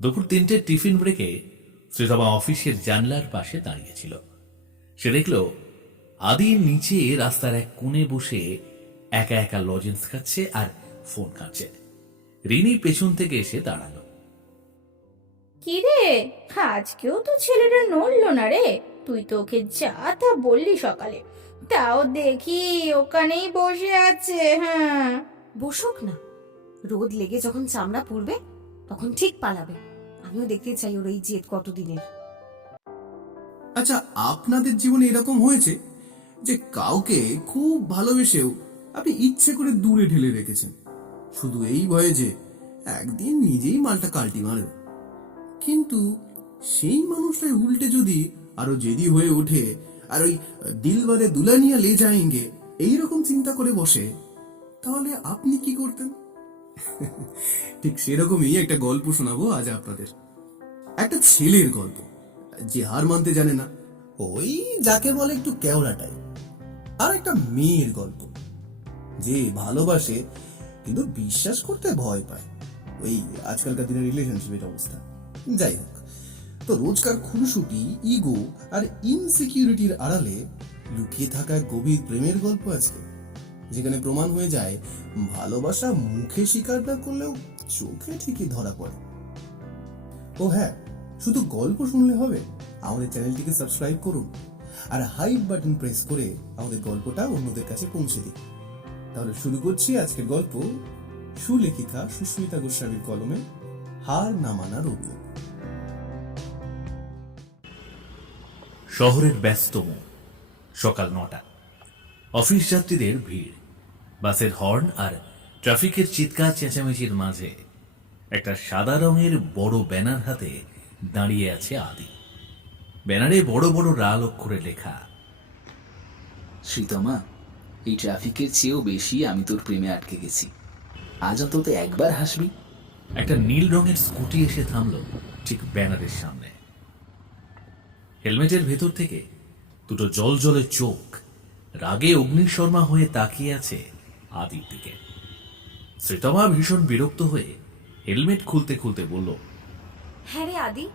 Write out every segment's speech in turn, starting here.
দুপুর 3টে টিফিন ব্রেকে শ্রীতমা অফিসের জানলার পাশে দাঁড়িয়েছিল। সে দেখল আদি নিচে রাস্তার এক কোণে বসে একা একা লজেন্স খাচ্ছে আর ফোন কাটছে। রিনি পেছন থেকে এসে দাঁড়ালো। কি রে, আজকেও তো ছেলেটা নড়লো না রে। তুই তো ওকে যা তা বললি সকালে, তাও দেখি ওখানেই বসে আছে। হ্যাঁ, বসুক না, রোদ লেগে যখন চামড়া পুড়বে তখন ঠিক পালাবে। আমিও দেখতে চাই ওর এই জেদ কতদিনের। আচ্ছা, আপনাদের জীবনে এরকম হয়েছে যে কাউকে খুব ভালোবেসেও আপনি ইচ্ছে করে দূরে ঠেলে রেখেছেন, শুধু এই ভয়ে যে একদিন নিজেই মালটা কাল্টি মারবে? কিন্তু সেই মানুষটাই উল্টে যদি আরো জেদি হয়ে ওঠে আর ওই দিলবারে দুলানিয়া লে যায়েঙ্গে এইরকম চিন্তা করে বসে, তাহলে আপনি কি করতেন? ঠিক সেরকমই একটা গল্প শোনাবো আজ আপনাদের। একটা ছেলের গল্প যে হার মানতে জানে না, ওই যাকে বলে একটু কেওড়াটাই। আর একটা মেয়ের গল্প যে ভালোবাসে কিন্তু বিশ্বাস করতে ভয় পায়। ওই আজকালকার দিনের রিলেশনশিপের অবস্থা। যাই হোক, তো রোজকার খুনসুটি, ইগো আর ইনসিকিউরিটির আড়ালে লুকিয়ে থাকা গভীর প্রেমের গল্প আজকে, যেখানে প্রমাণ হয়ে যায় ভালোবাসা মুখে স্বীকার না করলেও চোখে ঠিকই ধরা পড়ে। ও হ্যাঁ, শুধু গল্প শুনলে হবে? আমাদের চ্যানেলটিকে সাবস্ক্রাইব করুন আর হাইপ বাটন প্রেস করে আমাদের গল্পটা অন্যদের কাছে পৌঁছে দিন। তাহলে শুরু করছি আজকের গল্প, সুলেখিকা সুস্মিতা গোস্বামীর কলমে হার না মানা রোমিও। শহরের ব্যস্তম সকাল 9টা। অফিস যাত্রীদের ভিড়, বাসের হর্ন আর ট্রাফিকের চিৎকার চেঁচামেচির মাঝে একটা সাদা রঙের বড় ব্যানার হাতে দাঁড়িয়ে আছে আদি। ব্যানারে বড় বড় লাল অক্ষরে লেখা, শ্রীতমা, এই ট্রাফিকের চেয়েও বেশি আমি তোর প্রেমে আটকে গেছি। আজ অন্তত একবার হাসবি। একটা নীল রঙের স্কুটি এসে থামলো ঠিক ব্যানারের সামনে। হেলমেটের ভেতর থেকে দুটো জলজলে চোখ রাগে অগ্নিশর্মা হয়ে তাকিয়ে আছে আদির দিকে। শ্রীতমা ভীষণ বিরক্ত হয়ে হেলমেট খুলতে খুলতে বলল, হ্যাঁ রে আদি,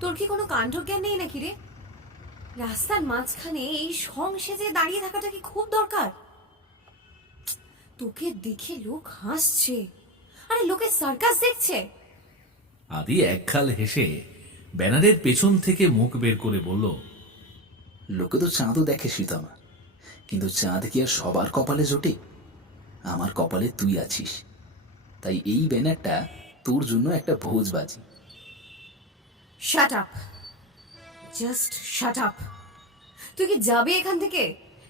তোর কি কোনো কাণ্ডজ্ঞান নেই নাকি রে? রাস্তার মাঝখানে এই সং সেজে দাঁড়িয়ে থাকাটা কি খুব দরকার? তোকে দেখে লোক হাসছে, আরে লোকে সার্কাস দেখছে। আদি একখাল হেসে ব্যানারের পেছন থেকে মুখ বের করে বলল, লোকে তো চাঁদও দেখে শ্রীতমা, কিন্তু চাঁদ কি আর সবার কপালে জোটে? আমার কপালে তুই আছিস, তাই এই ব্যানারটা তোর জন্য একটা ভোজবাজি। Shut up, just shut up. তুই কি যাবে এখান থেকে,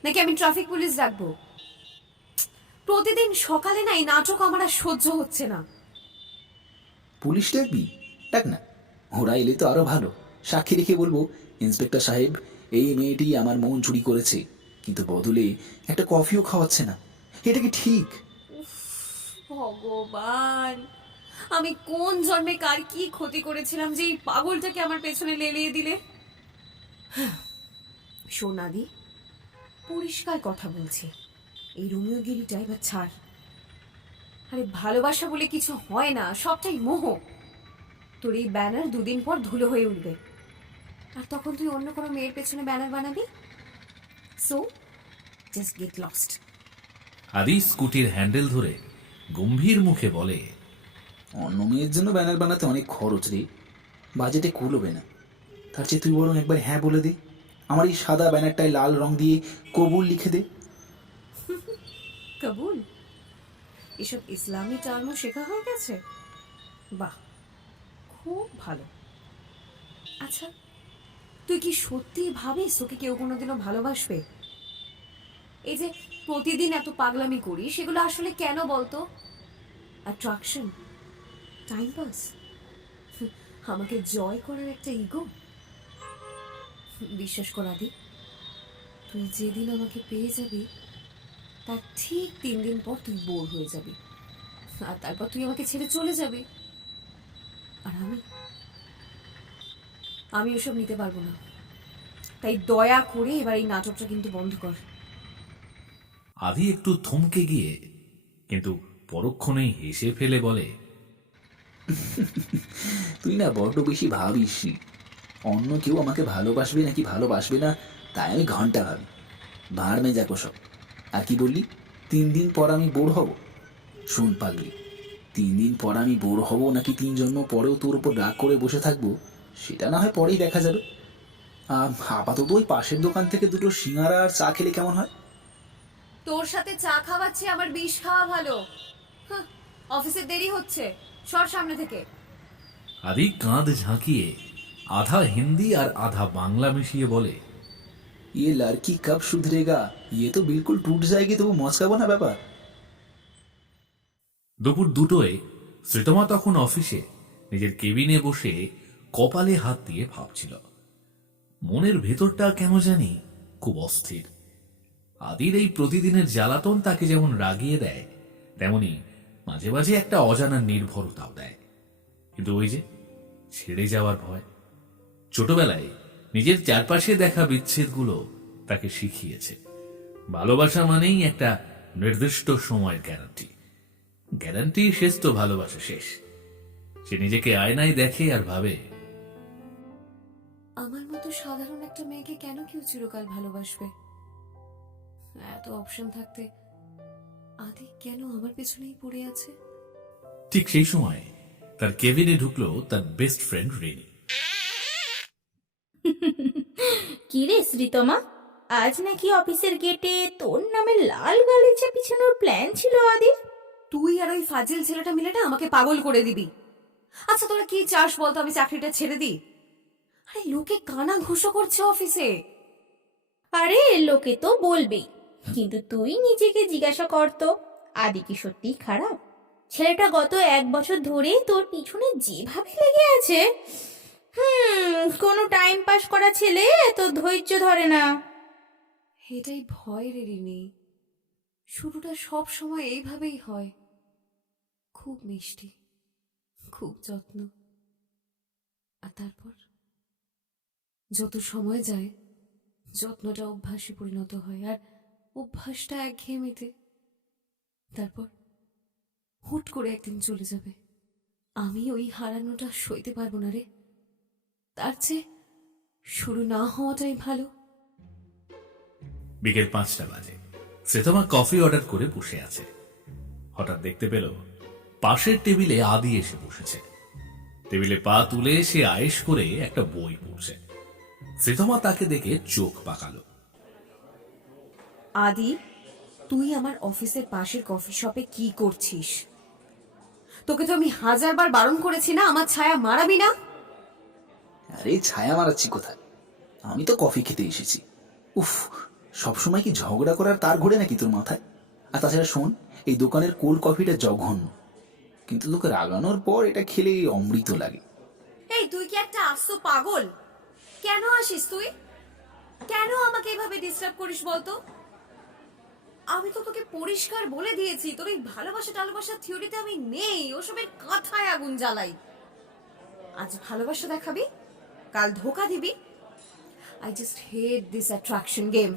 নাকি আমি ট্রাফিক পুলিশ ডাকবো? প্রতিদিন সকালে না এই নাটক আমার আর সহ্য হচ্ছে না। পুলিশ ডাকবি? ডাক না, ওরা এলে তো আরো ভালো। সাক্ষী রেখে বলবো, ইন্সপেক্টর সাহেব, এই মেয়েটি আমার মন চুরি করেছে, কিন্তু বদলে একটা কফিও খাওয়াচ্ছে না। এটা কি ঠিক? ভগবান, আমি কোন জন্মে কার কি ক্ষতি করেছিলাম যে এই পাগলটাকে আমার পেছনে লেলিয়ে দিলে? সোনাদি, পরিষ্কার কথা বলছি, এই রোমিওগিরিটা এবার ছাড়। আরে ভালোবাসা বলে কিছু হয় না, সবটাই মোহ। তোর এই ব্যানার দুদিন পর ধুলো হয়ে উঠবে, আর তখন তুই অন্য কোনো মেয়ের পেছনে ব্যানার বানাবি। So just get lost. আদি স্কুটির হ্যান্ডেল ধরে গম্ভীর মুখে বলে, অন্য মেয়ের জন্য ব্যানার বানাতে অনেক খরচ রে, বাজেটে কুলোবে না। তার চেয়ে তুই বরং একবার হ্যাঁ বলে দে, আমার এই সাদা ব্যানারটায় লাল রং দিয়ে কবুল লিখে দে। কবুল? এসব ইসলামী টার্মও শেখা হয়ে গেছে? বাহ, খুব ভালো। আচ্ছা, তুই কি সত্যি ভাবিস তোকে কেউ কোনোদিনও ভালোবাসবে? এই যে প্রতিদিন এত পাগলামি করি, সেগুলো আসলে কেন বলতো? অ্যাট্রাকশন, টাইম পাস, আমাকে জয় করার একটা ইগো? বিশ্বাস কর আদি, তুই যেদিন আমাকে পেয়ে যাবি তার ঠিক 3 দিন পর তুই বোর হয়ে যাবি, আর তারপর তুই আমাকে ছেড়ে চলে যাবি। আর আমি ওসব নিতে পারবো না। তাই দয়া করে এবার এই নাটকটা কিন্তু বন্ধ কর। আদি একটু থমকে গিয়ে কিন্তু পরক্ষণেই হেসে ফেলে বলে, তুই না বড্ড বেশি ভাবিস। অন্য কেউ আমাকে ভালোবাসবে নাকি ভালোবাসবে না তাই আমি ঘন্টা ভাবি। ভাড় মে যাকো সব। আর কি বললি 3 দিন পর আমি বোর হব? শোন পাগলি, 3 দিন পর আমি বোর হব নাকি 3 জন্ম পরেও তোর উপর রাগ করে বসে থাকবো সেটা না হয় পরেই দেখা যাবে। আপাতত ওই পাশের দোকান থেকে দুটো সিঙ্গারা আর চা খেলে কেমন হয়? তোর সাথে চা খাওয়াচ্ছি আমার বিষ খাওয়া ভালো। হাহ, অফিসের দেরি হচ্ছে, সর সামনে থেকে। আদি কাঁধ ঝাঁকিয়ে আধা হিন্দি আর আধা বাংলা মিশিয়ে বলে, ये लड़की कब सुधरेगा? ये तो बिल्कुल टूट जाएगी तो वो मस्काबो ना ব্যাপার। দুপুর 2টোয় শ্রীতমা তখন অফিসে নিজের কেবিনে বসে কপালে হাত দিয়ে ভাবছিল। মনের ভেতরটা কেন জানি খুব অস্থির। আদির এই প্রতিদিনের জ্বালাতন তাকে যেমন রাগিয়ে দেয়, তেমনি মাঝে মাঝে একটা অজানা নির্ভরতাও দেয়। কিন্তু ওই যে ছেড়ে যাওয়ার ভয়। ছোটবেলায় নিজের চারপাশে দেখা বিচ্ছেদগুলো তাকে শিখিয়েছে ভালোবাসা মানেই একটা নির্দিষ্ট সময়ের গ্যারান্টি। গ্যারান্টি শেষ তো ভালোবাসা শেষ। সে নিজেকে আয়নায় দেখে আর ভাবে, আমার মতো সাধারণ একটা মেয়েকে কেন কেউ চিরকাল ভালোবাসবে? এত অপশন থাকতে আদি কেন আমার পেছনেই পড়ে আছে? ঠিক সেই সময় তার কেবিনে ঢুকলো তার বেস্ট ফ্রেন্ড রেনি। কি রে শ্রীতমা, আজ নাকি অফিসের গেটে তোর নামে লাল গালিচা পিছানোর প্ল্যান ছিল আদির? তুই আর ওই ফাজিল ছেলেটা মিলে না আমাকে পাগল করে দিবি। আচ্ছা তোরা কি চাস বলতো আমি চাকরিটা ছেড়ে দিই? আরে লোকে কানা ঘুষো করছে অফিসে। আরে লোকে তো বলবেই, কিন্তু তুই নিজেকে জিজ্ঞাসা করতো আদি কি সত্যি খারাপ? ছেলেটা গত 1 বছর ধরে তোর পিছনে যেভাবে লেগে আছে, কোনো টাইম পাস করা ছেলে এত ধৈর্য ধরে না। এটাই ভয় রে রিনি, শুরুটা সব সময় এইভাবেই হয়। খুব মিষ্টি, খুব যত্ন, আর তারপর যত সময় যায় যত্নটা অভ্যাসে পরিণত হয়, আর অভ্যাসটা একঘেয়েমিতে। তারপর হুট করে একদিন চলে যাবে। আমি ওই হারানোটা সইতে পারবো না রে। তার চেয়ে শুরু না হওয়াটাই ভালো। বিকেল 5টা বাজে। শ্রীতমা কফি অর্ডার করে বসে আছে। হঠাৎ দেখতে পেল পাশের টেবিলে আদি এসে বসেছে। টেবিলে পা তুলে সে আয়েশ করে একটা বই পড়ছে। শ্রীতমা তাকে দেখে চোখ পাকালো। আদি, তুই আমার অফিসের পাশের কফি শপে কি করছিস? তোকে তো আমি 1000বার বারণ করেছি না আমার ছায়া মারাবি না। আরে ছায়া মারাচ্ছি কোথায়? আমি তো কফি খেতে এসেছি। উফ, সবসময় কি ঝগড়া করার তার ঘোরে নাকি তোর মাথায়? আর তাছাড়া শোন, এই দোকানের কোল্ড কফিটা জঘন্য, কিন্তু তোকে রাগানোর পর এটা খেলে অমৃত লাগে। এই তুই কি একটা আস্ত পাগল? কেন আসিস তুই? কেন আমাকে এভাবে ডিস্টার্ব করিস বলতো? আমি তো তোকে পরিষ্কার বলে দিয়েছি তোর এই ভালোবাসা টালোবাসার থিওরিতে আমি নেই, ওসবের কথায় আগুন জ্বালাই। আজ ভালোবাসা দেখাবি, কাল ধোকা দিবি। I just hate this attraction game.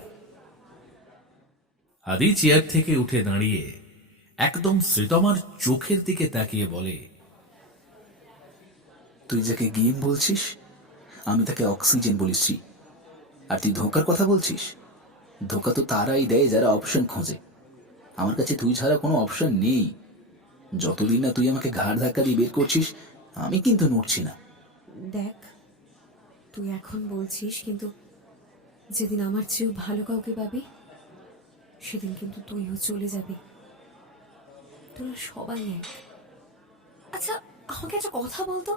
আদি চেয়ার থেকে উঠে দাঁড়িয়ে একদম শ্রীতমার চোখের দিকে তাকিয়ে বলে, তুই যাকে গেম বলছিস আমি তাকে অক্সিজেন বলেছি। আর তুই ধোকার কথা বলছিস? ধোকা তো তারাই দেয় যারা অপশন খোঁজে। আমার কাছে তুই ছাড়া কোনো অপশন নেই। যতদিন না তুই আমাকে ঘাড় ধাক্কা দিয়ে বের করছিস আমি কিন্তু নড়ছি না। দেখ, তুই এখন বলছিস, কিন্তু যেদিন আমার চেয়েও ভালো কাউকে পাবি সেদিন কিন্তু তুইও চলে যাবি। তোরা সবাই এক। আচ্ছা আমাকে একটা কথা বলতো,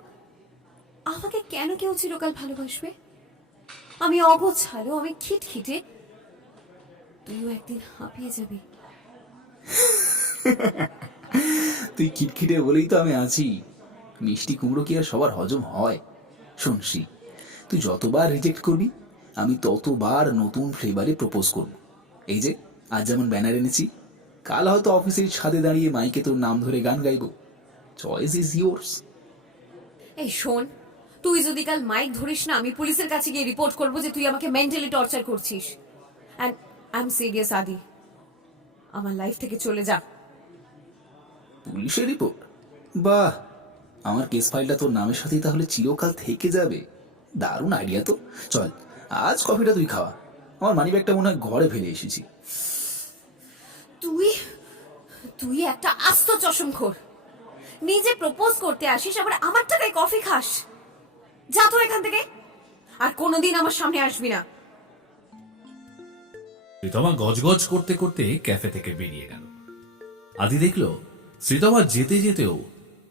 আমাকে কেন কেউ চিরকাল ভালোবাসবে? আমি অগোছালো, আমি খিটখিটে, তুইও একদিন হাঁপিয়ে যাবি। তুই খিটখিটে বলেই তো আমি আছি। মিষ্টি কুমড়ো কি আর সবার হজম হয়? শুনছি, তুই যতবার রিজেক্ট করবি আমি ততবার নতুন ফ্লেভারে প্রপোজ করব। এই যে আজ যেমন ব্যানার এনেছি, কাল হয়তো অফিসের ছাদে দাঁড়িয়ে মাইকে তোর নাম ধরে গান গাইব। Choice is yours. এই শোন, তুই যদি কাল মাইক ধরিস না, আমি পুলিশের কাছে গিয়ে রিপোর্ট করবো যে তুই আমাকে মেন্টালি টর্চার করছিস। অ্যান্ড আই এম সিরিয়াস আদি, আমার লাইফ থেকে চলে যা। পুলিশের রিপোর্ট? বাহ, আমার কেস ফাইলটা তোর নামের সাথেই তাহলে চিরকাল থেকে যাবে। দারুণ আইডিয়া তো। চল, আজ কফিটা তুই খাওয়া। আমার মানিব্যাগটা মনে হয় ঘরে ফেলে এসেছি। তুই তুই একটা আস্ত চশমখোর। নিজে প্রপোজ করতে আসিস, আবার আমার টাকায় কফি খাস। যা তো এখান থেকে, আর কোনোদিন আমার সামনে আসবি না। শ্রীতমা গজগজ করতে করতে ক্যাফে থেকে বেরিয়ে গেল। আদি দেখল শ্রীতমা যেতে যেতেও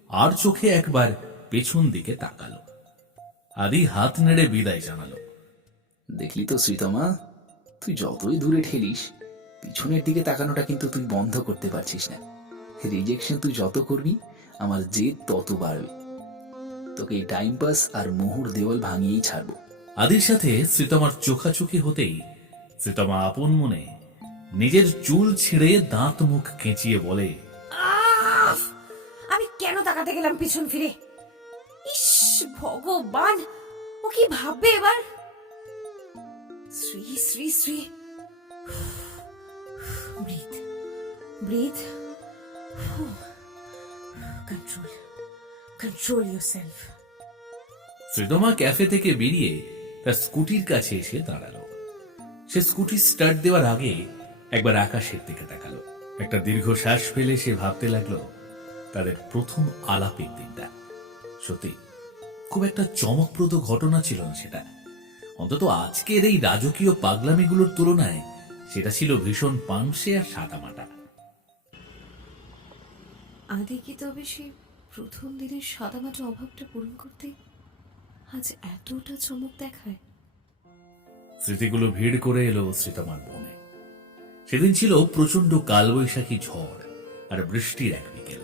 আর চোখে একবার পেছন দিকে তাকালো। আদি হাত নেড়ে বিদায় জানালো। দেখলি তো শ্রীতমা, তুই যতই দূরে ঠেলিস, পিছনের দিকে তাকানোটা কিন্তু তুই বন্ধ করতে পারছিস না। রিজেকশন তুই যত করবি, আমার জেদ তত বাড়বে। তোকে এই টাইম পাস আর মোহর দেওয়াল ভাঙিয়েই ছাড়বো। আদির সাথে শ্রীতমার চোখাচোখি হতেই শ্রীতমা আপন মনে নিজের চুল ছিঁড়ে দাঁত মুখ কেঁচিয়ে বলে, আহ! আমি কেন তাকাতে গেলাম পিছন ফিরে? ইস ভগবান, ও কি ভাববে এবার? Shri Shri Shri. Breathe breathe. Control control yourself. Shritama cafe থেকে বেরিয়ে তার স্কুটির কাছে এসে দাঁড়ালো। সে স্কুটি স্টার্ট দেওয়ার আগে একবার আকাশের দিকে তাকালো। একটা দীর্ঘশ্বাস ফেলে সে ভাবতে লাগলো তাদের প্রথম আলাপের দিনটা। সত্যি খুব একটা চমকপ্রদ ঘটনা ছিল না সেটা। অন্তত আজকের এই রাজকীয় পাগলামিগুলোর তুলনায় সেটা ছিল ভীষণ পাংশে আর সাদামাটা। আদি কি তবে সে প্রথম দিনের সাদামাটা অভাবটা পূরণ করতে আজ এতটা চমক দেখায়? স্মৃতিগুলো ভিড় করে এলো শ্রীতমার মনে। সেদিন ছিল প্রচন্ড কালবৈশাখী ঝড় আর বৃষ্টির এক বিকেল।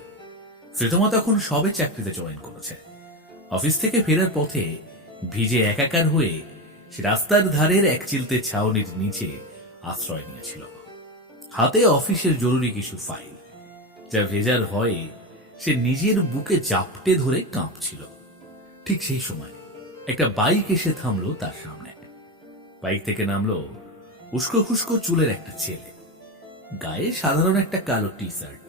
শ্রীতমা তখন সবে চাকরিতে জয়েন করেছে। অফিস থেকে ফেরার পথে ভিজে একাকার হয়ে সে রাস্তার ধারের এক চিলতে ছাউনির নিচে আশ্রয় নিয়েছিল। হাতে অফিসের জরুরি কিছু ফাইল, যা ভেজার ভয়ে সে নিজের বুকে জাপটে ধরে কাঁপছিল। ঠিক সেই সময় একটা বাইক এসে থামলো তার সামনে। বাইক থেকে নামলো উস্কো খুস্কো চুলের একটা ছেলে, গায়ে সাধারণ একটা কালো টি শার্ট।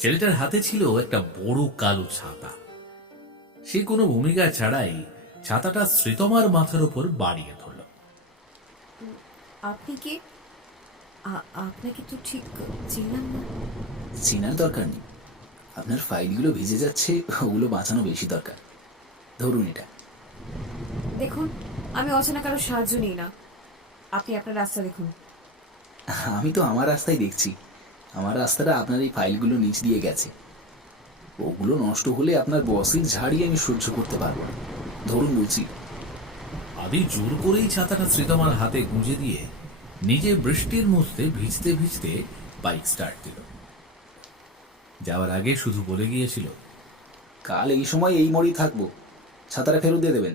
ছেলেটার হাতে ছিল একটা বড় কালো ছাতা। সে কোনো ভূমিকা ছাড়াই ছাতাটা শ্রীতমার মাথার উপর বাড়িয়ে ধরল। আপনি কে? আপনাকে তো ঠিক চিনলাম না। চেনার দরকার নেই। আপনার ফাইলগুলো ভিজে যাচ্ছে, ওগুলো বাঁচানো বেশি দরকার। ধরুন এটা। দেখুন, আমি অচেনা কারো সাহায্য নিই না। আপনি আপনার রাস্তা দেখুন। আমি তো আমার রাস্তায় দেখছি। আমার রাস্তাটা আপনার এই ফাইলগুলো নিচ দিয়ে গেছে। ওগুলো নষ্ট হলে আপনার বসের ঝাড়িয়ে আমি সহ্য করতে পারবো না। ধরুন বলছি। আদি জোর করেই ছাতাটা শ্রীতমার হাতে গুঁজে দিয়ে নিজে বৃষ্টির মধ্যে ভিজতে ভিজতে বাইক স্টার্ট দিল। যাওয়ার আগে শুধু বলে গিয়েছিল, কাল এই সময় এই মোড়েই থাকবো, ছাতাটা ফেরত দিয়ে দেবেন।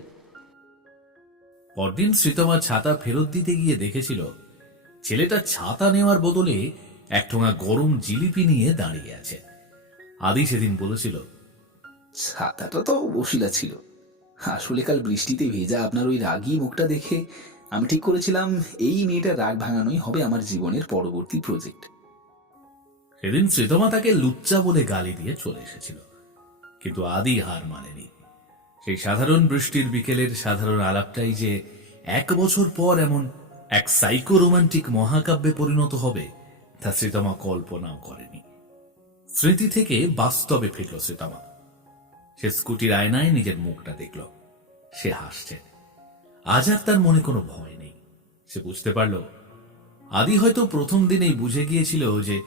পরদিন শ্রীতমা ছাতা ফেরত দিতে গিয়ে দেখেছিল ছেলেটা ছাতা নেওয়ার বদলে এক ঠোঙা গরম জিলিপি নিয়ে দাঁড়িয়ে আছে। আদি সেদিন বলেছিল, ছাতাটা তো বসিলা ছিল। আসলে কাল বৃষ্টিতে ভেজা আপনার ওই রাগী মুখটা দেখে আমি ঠিক করেছিলাম এই মেয়েটার রাগ ভাঙানোই হবে আমার জীবনের পরবর্তী প্রজেক্ট। সেদিন শ্রীতমা তাকে লুচ্চা বলে গালি দিয়ে চলে এসেছিল, কিন্তু আদি হার মানেনি। সেই সাধারণ বৃষ্টির বিকেলের সাধারণ আলাপটাই যে 1 বছর পর এমন এক সাইকো রোমান্টিক মহাকাব্যে পরিণত হবে তা শ্রীতমা কল্পনাও করেনি। স্মৃতি থেকে বাস্তবে ফিরল শ্রীতমা। সে স্কুটির আয়নায় নিজের মুখটা দেখল। সে হাসছে। আজ আর তার মনে কোনো ভয় নেই। সে বুঝতে পারল আদি হয়তো প্রথম দিনেই বুঝে গিয়েছিল যে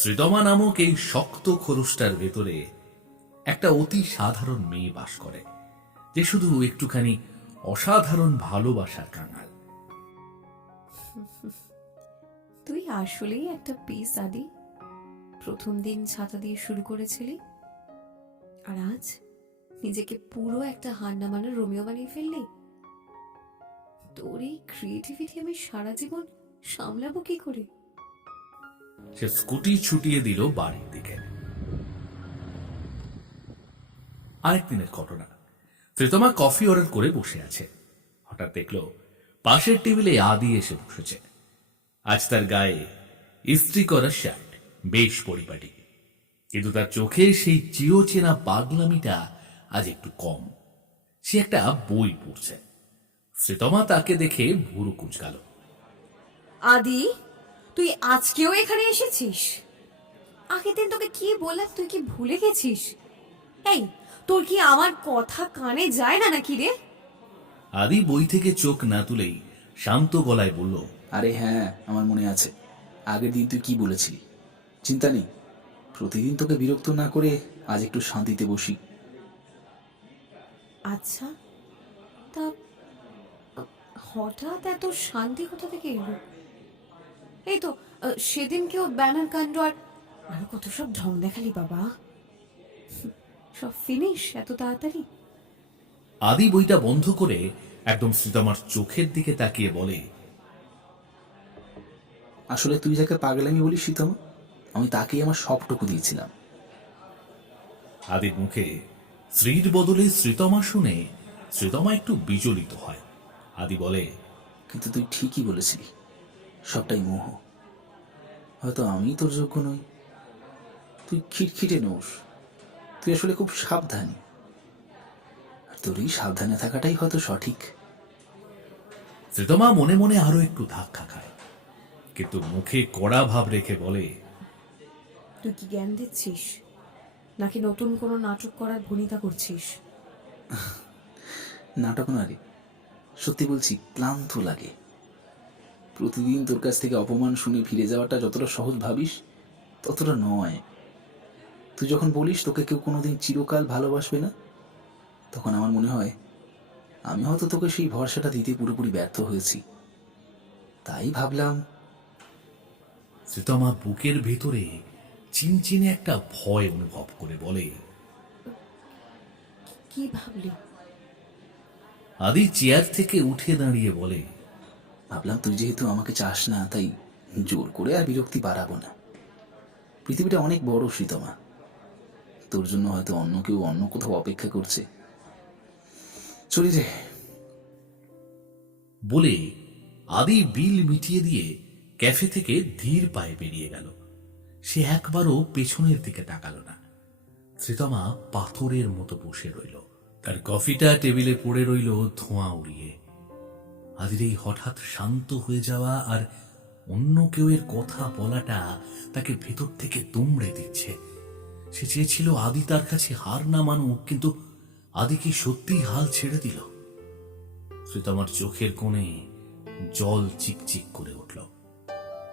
শ্রীতমা নামক এই শক্ত খোরসটার ভেতরে একটা অতি সাধারণ মেয়ে বাস করে, যে শুধু একটুখানি অসাধারণ ভালোবাসার কাঙাল। তুই আসলেই একটা পিস আদি। প্রথম দিন ছাতা দিয়ে শুরু করেছিলি, আর আজ নিজেকে পুরো একটা হার নামানো রোমিও বানিয়ে ফেললি। তোর এই ক্রিয়েটিভিটি আমি সারা জীবন সামলাবো কি করে? সে স্কুটি ছুটিয়ে দিল বাড়ির দিকে। আরেকদিনের ঘটনা। শ্রীতমা কফি অর্ডার করে বসে আছে। হঠাৎ দেখল পাশের টেবিলে আদি এসে বসেছে। আজ তার গায়ে ইস্ত্রি করা শার্ট, বেশ পরিপাটি, কিন্তু তার চোখে সেই চিরচেনা পাগলামিটা আজ একটু কম। সে একটা বই পড়ছে। শ্রীতমা তাকে দেখে ভুরু কুঁচকাল। আদি, তুই আজকেও এখানে এসেছিস? আগের দিন তোকে কি বললাম, তুই কি ভুলে গেছিস? এই, তোর কি আমার কথা কানে যায় না নাকি রে? আদি বই থেকে চোখ না তুলেই শান্ত গলায় বলল, আরে হ্যাঁ, আমার মনে আছে। আগের দিন তুই কি বলেছিলি। চিন্তা নেই, প্রতিদিন তোকে বিরক্ত না করে আজ একটু শান্তিতে বসি। আচ্ছা, তা হঠাৎ এত শান্তি কোথা থেকে এলো? এই তো সেদিন কেউ ব্যানার কাণ্ড আর আরো কত সব ঢং দেখালি বাবা। সব ফিনিশ এত তাড়াতাড়ি? আদি বইটা বন্ধ করে একদম শ্রীতমার চোখের দিকে তাকিয়ে বলে, আসলে তুই যাকে পাগলামি বলিস শীতমা, আমি তাকেই আমার সবটুকু দিয়েছিলাম। আদির মুখে শ্রীর বদলে শ্রীতমা শুনে শ্রীতমা একটু বিচলিত হয়। আদি বলে, কিন্তু তুই ঠিকই বলেছিলি, সবটাই মোহ। হয়তো আমি তোর যোগ্য নই, তুই খিটখিটে নোস, তুই আসলে খুব সাবধানী, আর তোর এই সাবধানে থাকাটাই হয়তো সঠিক। শ্রীতমা মনে মনে আরো একটু ধাক্কা খায়, কিন্তু মুখে কড়া ভাব রেখে বলে, তুই কি জ্ঞান দিচ্ছিস, নাকি নতুন কোনো নাটক করার ভূমিকা করছিস? নাটক না রে, সত্যি বলছি, ক্লান্ত লাগে। প্রতিদিন তোর কাছ থেকে অপমান শুনে ফিরে যাওয়াটা যতটা সহজ ভাবিস ততটা নয়। তুই যখন বলিস তোকে কেউ কোনোদিন চিরকাল ভালোবাসবে না, তখন আমার মনে হয় আমি হয়তো তোকে সেই ভরসাটা দিতে পুরোপুরি ব্যর্থ হয়েছি। তাই ভাবলাম। শ্রীতমা বুকের ভেতরে চিনচিনে একটা ভয় অনুভব করে বলে, কি ভাবলি? আদি চেয়ার থেকে উঠে দাঁড়িয়ে বলে, ভাবলাম তুই যেহেতু আমাকে চাস না, তাই জোর করে আর বিরক্তি বাড়াবো না। পৃথিবীটা অনেক বড় শীতমা, তোর জন্য হয়তো অন্য কেউ অন্য কোথাও অপেক্ষা করছে। চলি রে। বলে আদি বিল মিটিয়ে দিয়ে ক্যাফে থেকে ধীর পায়ে বেরিয়ে গেল। সে একবারও পেছনের দিকে তাকালো না। শ্রীতমা পাথরের মতো বসে রইল। তার কফিটা টেবিলে পড়ে রইল ধোঁয়া উড়িয়ে। আদির এই হঠাৎ শান্ত হয়ে যাওয়া আর অন্য কেউ এর কথা বলাটা তাকে ভেতর থেকে দুমড়ে দিচ্ছে। সে চেয়েছিল আদি তার কাছে হার না মানুক, কিন্তু আদি কি সত্যিই হাল ছেড়ে দিল? শ্রীতমার চোখের কোণে জল চিকচিক করে উঠল।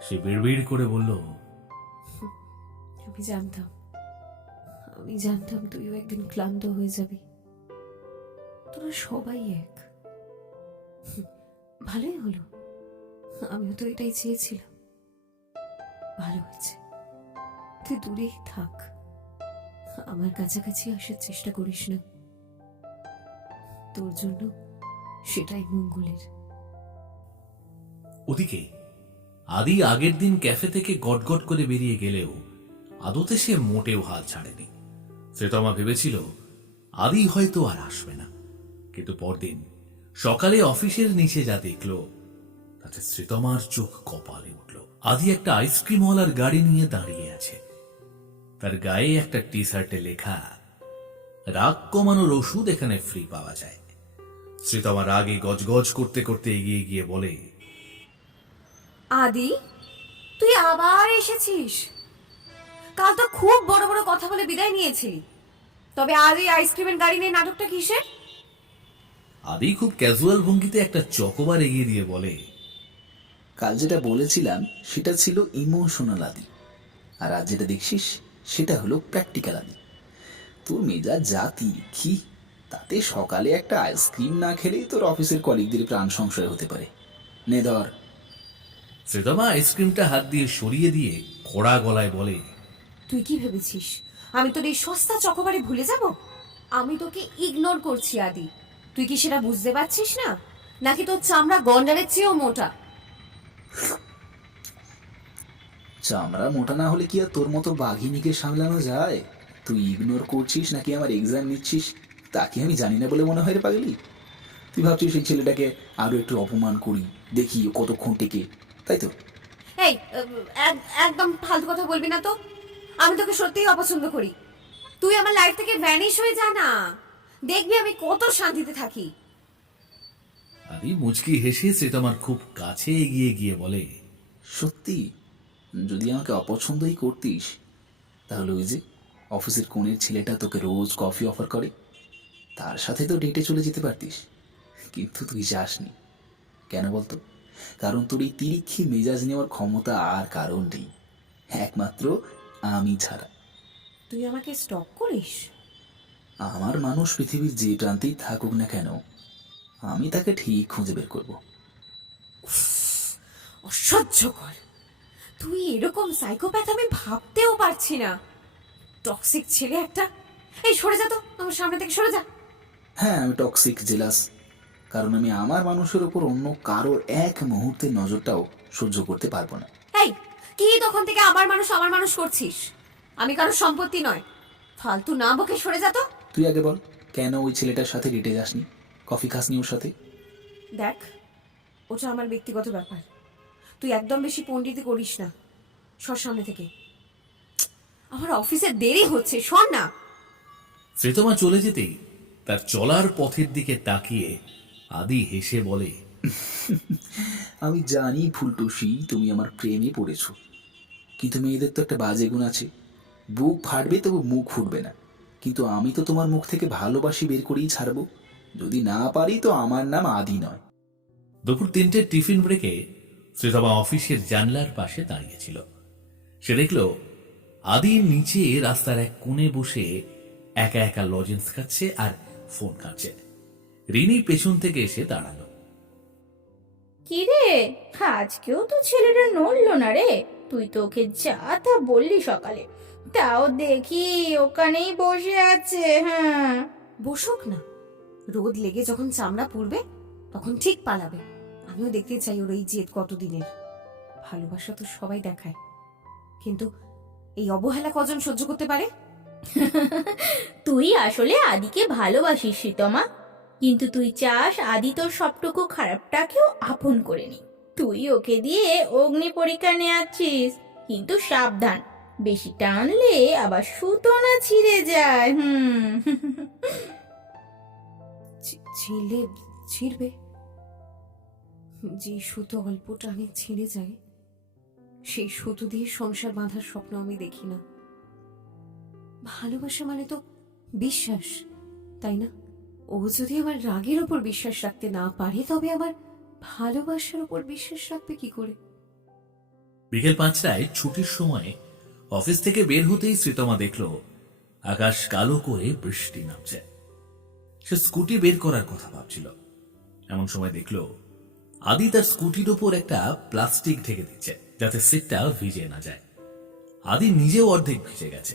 সে বিড়বিড় করে বলল, আমি জানতাম তুইও একদিন ক্লান্ত হয়ে যাবি। তোরা সবাই এক। ভালোই হলো, আমিও তো এটাই চেয়েছিলাম। ভালো হয়েছে, তুই দূরেই থাক, আমার কাছাকাছি আসার চেষ্টা করিস না। তোর জন্য সেটাই মঙ্গলের। ওদিকে আদি আগের দিন ক্যাফে থেকে গটগট করে বেরিয়ে গেলেও আদতে সে মোটেও হাল ছাড়েনি। শ্রীতমা ভেবেছিল আদি হয়তো আর আসবে না, কিন্তু পরদিন সকালে অফিসের নিচে যা দেখল তাতে শ্রীতমার চোখ কপালে উঠল। আদি একটা আইসক্রিমওয়ালার গাড়ি নিয়ে দাঁড়িয়ে আছে। তার গায়ে একটা টি শার্টে লেখা, রাগ কমানোর ওষুধ এখানে ফ্রি পাওয়া যায়। শ্রীতমা রাগে গজগজ করতে করতে এগিয়ে গিয়ে বলে, আদি, তুই আবার এসেছিস? কাল তো খুব বড় বড় কথা বলে বিদায় নিয়েছিলি, তবে আজ এই আইসক্রিমের গাড়ি নিয়ে নাটকটা কিসের? আদি খুব ক্যাজুয়াল ভঙ্গিতে একটা চকোবার এগিয়ে দিয়ে বলে, কাল যেটা বলেছিলাম সেটা ছিল ইমোশনাল আদি, আর আজ যেটা দেখছিস সেটা হলো প্র্যাকটিক্যাল আদি। তোর মেজাজ যা তিরিক্ষি, তাতে সকালে একটা আইসক্রিম না খেলেই তোর অফিসের কলিগদের প্রাণ সংশয় হতে পারে। নে ধর। শ্রীতমা আইসক্রিমটা হাত দিয়ে সরিয়ে দিয়ে কড়া গলায় বলে, তুই কি ভেবেছিস আমি তোর এই সস্তা চকোবারে ভুলে যাব? আমি তোকে ইগনোর করছি আদি, তুই কি সেটা বুঝতে পারছিস না? নাকি তোর চামড়া গন্ডারের চেয়েও মোটা? চামড়া মোটা না হলে কি আর তোর মতো বাঘিনীকে সামলানো যায়? তুই ইগনোর করছিস নাকি আমার এক্সাম নিচ্ছিস তাকে আমি জানি না বলে মনে হয় রে পাগলি। তুই ভাবছিস সেই ছেলেটাকে আরো একটু অপমান করি, দেখি ও কতক্ষণ টেকে, তাই তো? এই, একদম ফালতু কথা বলবি না তো। আমি তোকে সত্যিই অপছন্দ করি। তুই আমার লাইফ থেকে ভ্যানিশ হয়ে যা না, দেখবি আমি কত শান্তিতে থাকি। আদি মুচকি হেসে শ্রীতমার খুব কাছে এগিয়ে গিয়ে বলে, সত্যি, যদি আমাকে অপছন্দই করতিস তাহলে ওই যে অফিসের কোণের ছেলেটা তোকে রোজ কফি অফার করে, তার সাথে তো ডেটে চলে যেতে পারতিস। কিন্তু তুই যাসনি কেন বলতো? কারণ তোর এই তিরিক্ষি মেজাজ নেওয়ার ক্ষমতা আর কারণ নেই, একমাত্র আমি ছাড়া। তুই আমাকে স্টপ করিস? আমার মানুষ পৃথিবীর যে প্রান্তেই থাকুক না কেন, আমি তাকে ঠিক খুঁজে বের করব। অসহ্যকর, তুই এরকম সাইকোপ্যাথ আমি ভাবতেও পারছি না। টক্সিক ছেলে একটা। এই সরে যা তো, আমার সামনে থেকে সরে যা। হ্যাঁ, আমি টক্সিক জেলাস, কারণ আমি আমার মানুষের ওপর অন্য কারোর এক মুহূর্তের নজরটাও সহ্য করতে পারবো না। এই, কি তখন থেকে আমার মানুষ করছিস? আমি কারোর সম্পত্তি নয়। ফালতু না বকে সরে যা তো। তুই আগে বল, কেন ওই ছেলেটার সাথে ডেটে যাসনি, কফি খাসনি ওর সাথে? দেখ, ওটা আমার ব্যক্তিগত ব্যাপার। তুই একদম বেশি পণ্ডিতি করিস না। সর সামনে থেকে। আমার অফিসে দেরি হচ্ছে, সর না। শ্রীতমা চলে যেতেই তার চলার পথের দিকে তাকিয়ে আদি হেসে বলে, আমি জানি ফুলটুসি, তুমি আমার প্রেমে পড়েছো, কিন্তু মেয়েদের তো একটা বাজে গুণ আছে, বুক ফাটবে তবু মুখ ফুটবে না। কিন্তু আমি তো তোমার মুখ থেকে ভালোবাসি বের করেই ছাড়বো। যদি না পারি তো আমার নাম আদি নয়। দুপুর 3টের টিফিন ব্রেকে শ্রীতমা অফিসের জানলার পাশে দাঁড়িয়েছিল। সে দেখল আদি নিচে রাস্তার এক কোণে বসে একা একা লজেন্স খাচ্ছে আর ফোন কাটছে। রিনি পেছন থেকে এসে দাঁড়ালো। কি রে, আজকেও তো ছেলেটা নড়লো না রে? তুই তো ওকে যা তা বললি সকালে, তাও দেখি ওখানেই বসে আছে। হ্যাঁ, বসুক না, রোদ লেগে যখন চামড়া পুড়বে তখন ঠিক পালাবে। আমিও দেখতে চাই ওর এই জেদ কতদিনের। ভালোবাসা তো সবাই দেখায়, কিন্তু এই অবহেলা কজন সহ্য করতে পারে? তুই আসলে আদিকে ভালোবাসিস শ্রীতমা, কিন্তু তুই চাস আদি তোর সবটুকু খারাপটাকেও আপন করে নি। তুই ওকে দিয়ে অগ্নি পরীক্ষা নেয়াচ্ছিস, কিন্তু সাবধান, বেশি টানলে আবার সুতো না ছিঁড়ে যায়। ছিঁড়লে ছিঁড়বে। যে সুতো অল্প টানে ছিঁড়ে যায়, সেই সুতো দিয়ে সংসার বাঁধার স্বপ্ন আমি দেখি না। ভালোবাসা মানে তো বিশ্বাস, তাই না? ও যদি আমার রাগের ওপর বিশ্বাস রাখতে না পারে, তবে আমার ভালোবাসার ওপর বিশ্বাস রাখবে কি করে? বিকেল 5টায় ছুটির সময় অফিস থেকে বের হতেই শ্রীতমা দেখল আকাশ কালো করে বৃষ্টি নামছে। সে স্কুটি বের করার কথা ভাবছিল, এমন সময় দেখল আদি তার স্কুটির ওপর একটা প্লাস্টিক ঢেকে দিচ্ছে যাতে সিটটা ভিজে না যায়। আদি নিজেও অর্ধেক ভিজে গেছে।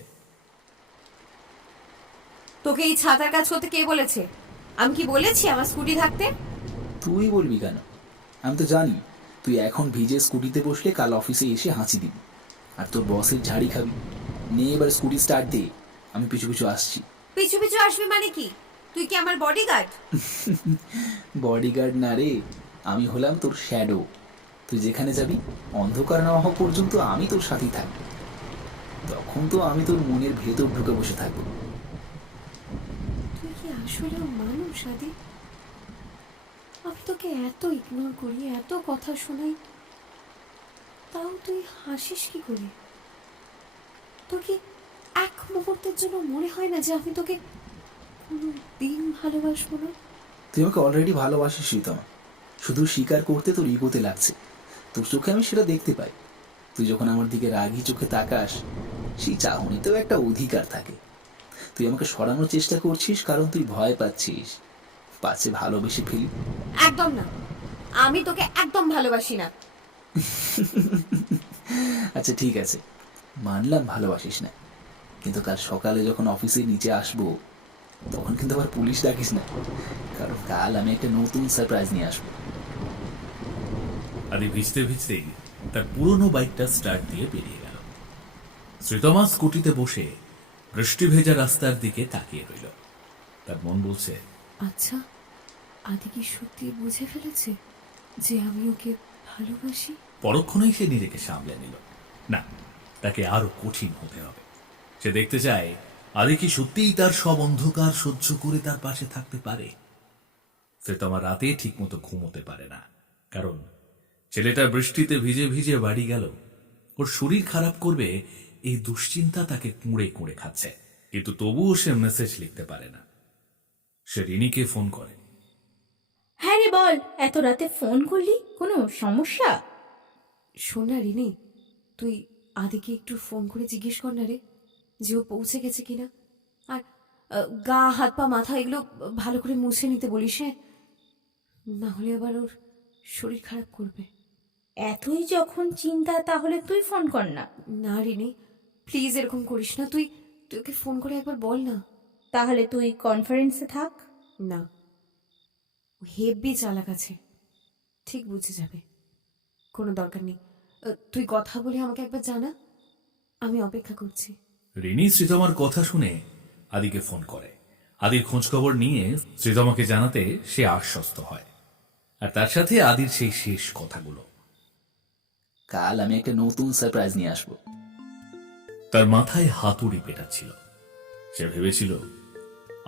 তোকে এই ছাতার কাজ করতে কে বলেছে? আমি কি বলেছি আমার স্কুটি থাকতে? তুই বলবি কেন? আমি তো জানি তুই এখন ভিজে স্কুটিতে বসলে কাল অফিসে এসে হাঁচি দিবি আর তোর বসের ঝাড়ি খাবি। নে এবার স্কুটি স্টার্ট দে, আমি পিছু পিছু আসছি। পিছু পিছু আসবি মানে কি? তুই কি আমার বডিগার্ড? বডিগার্ড না রে, আমি হলাম তোর শ্যাডো। তুই যেখানে যাবি অন্ধকার না হওয়া পর্যন্ত আমি তোর সাথেই থাকবো। তখন তো আমি তোর মনের ভেতর ঢুকে বসে থাকবো। তুই কি আসলে মানুষ আদি? আমি তোকে এত ইগনোর করি, এত কথা শোনাই, তাও তুই হাসিস কি করে? তোর কি এক মুহূর্তের জন্য মনে হয় না যে আমি তোকে কোনো দিন ভালোবাসবো না? তুই আমাকে অলরেডি ভালোবাসিস শীতমা, শুধু স্বীকার করতে তোর ইগোতে লাগছে। তোর চোখে আমি সেটা দেখতে পাই। তুই যখন আমার দিকে রাগি চোখে তাকাস, সেই চাহনিতেও একটা অধিকার থাকে। তুই আমাকে সরানোর চেষ্টা করছিস কারণ তুই ভয় পাচ্ছিস পাচ্ছে ভালোবেসে ফেলি। একদম না, আমি তোকে একদম ভালোবাসি না। আচ্ছা ঠিক আছে, মানলাম ভালোবাসিস না, কিন্তু কাল সকালে যখন অফিসের নিচে আসবো তখন কিন্তু আবার পুলিশ ডাকিস না, কারণ কাল আমি একটা নতুন সারপ্রাইজ নিয়ে আসবো। আদি ভিজতে ভিজতেই তার পুরনো বাইকটা স্টার্ট দিয়ে বেরিয়ে গেল। শ্রীতমা স্কুটিতে বসে বৃষ্টি ভেজা রাস্তার দিকে তাকিয়ে রইল। তার মন বলছে, আচ্ছা, আদি কি সত্যি বুঝে ফেলেছে যে আমি ওকে ভালোবাসি? পরক্ষণেই সে নিজেকে সামলে নিল। না, তাকে আরো কঠিন হতে হবে। সে দেখতে চায় আদি কি সত্যিই তার সব অন্ধকার সহ্য করে তার পাশে থাকতে পারে? সে তো আমার রাতে ঠিক মতো ঘুমোতে পারে না, কারণ ছেলেটা বৃষ্টিতে ভিজে ভিজে বাড়ি গেল। ওর শরীর খারাপ করবে এই দুশ্চিন্তা তাকে কুঁড়ে কুঁড়ে খাচ্ছে, কিন্তু তবুও সে মেসেজ লিখতে পারে না। সে রিনিকে ফোন করে। হ্যাঁ রে বল, এত রাতে ফোন করলি, কোনো সমস্যা? শোন না রিনি, তুই আদিকে একটু ফোন করে জিজ্ঞেস কর না রে যে ও পৌঁছে গেছে কিনা। আর গা হাত পা মাথা এগুলো ভালো করে মুছে নিতে বলিস, হ্যাঁ? না হলে আবার ওর শরীর খারাপ করবে। এতই যখন চিন্তা, তাহলে তুই ফোন কর না। না রিনি, প্লিজ এরকম করিস না। তুই তুই ওকে ফোন করে একবার বল না। তাহলে তুই কনফারেন্সে থাক। না, হেব্বি চালাক আছে, ঠিক বুঝে যাবে। কোনো দরকার নেই, তুই কথা বলে আমাকে একবার জানা, আমি অপেক্ষা করছি। রিনি শ্রীতমার কথা শুনে আদিকে ফোন করে। আদির খোঁজ খবর নিয়ে শ্রীতমাকে জানাতে সে আশ্বস্ত হয়, আর তার সাথে আদির সেই শেষ কথাগুলো। কাল আমি একটা নতুন সারপ্রাইজ নিয়ে আসবো। তার মাথায় হাতুড়ি পেটাচ্ছিল। সে ভেবেছিল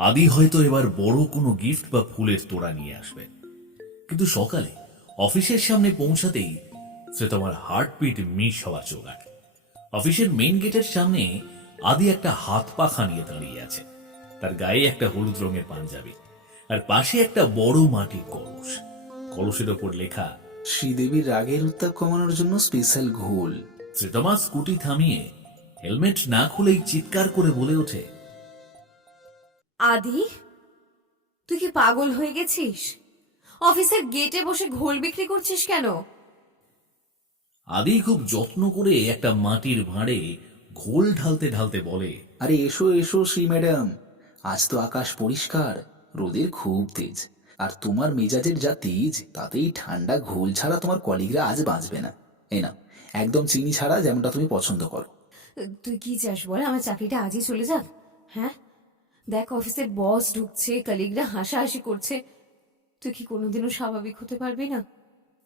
আদি হয়তো এবার বড় কোনো গিফট বা ফুলের তোড়া নিয়ে আসবে, কিন্তু সকালে অফিসের সামনে পৌঁছাতেই সে তোমার হার্টবিট মিস হওয়ার জোগাড়। অফিসের মেইন গেটের সামনে আদি একটা হাত পাখা নিয়ে দাঁড়িয়ে আছে। তার গায়ে একটা হলুদ রঙের পাঞ্জাবি, আর পাশে একটা বড় মাটির কলস। কলসের ওপর লেখা শ্রীদেবীর রাগের উত্তাপ কমানোর জন্য স্পেশাল ঘোল। শ্রীতমা স্কুটি থামিয়ে হেলমেট না খুলেই চিৎকার করে বলে ওঠে, আদি, তুই কি পাগল হয়ে গেছিস? অফিসের গেটে বসে ঘোল বিক্রি করছিস কেন? আদি খুব যত্ন করে একটা মাটির ভাঁড়ে ঘোল ঢালতে ঢালতে বলে, আরে এসো এসো শ্রী ম্যাডাম, আজ তো আকাশ পরিষ্কার, রোদের খুব তেজ, আর তোমার মেজাজের যা তেজ তাতেই ঠান্ডা ঘোল ছাড়া তোমার কলিগরা আজ বাঁচবে না। এই না, একদম চিনি ছাড়া, যেমনটা তুমি পছন্দ করো। তুই কি চাস বল? আমার চাকরিটা আজই চলে যাক? হ্যাঁ, দেখ অফিসের বস ঢুকছে, কলিগরা হাসাহাসি করছে, তুই কি কোনোদিনও স্বাভাবিক হতে পারবি না?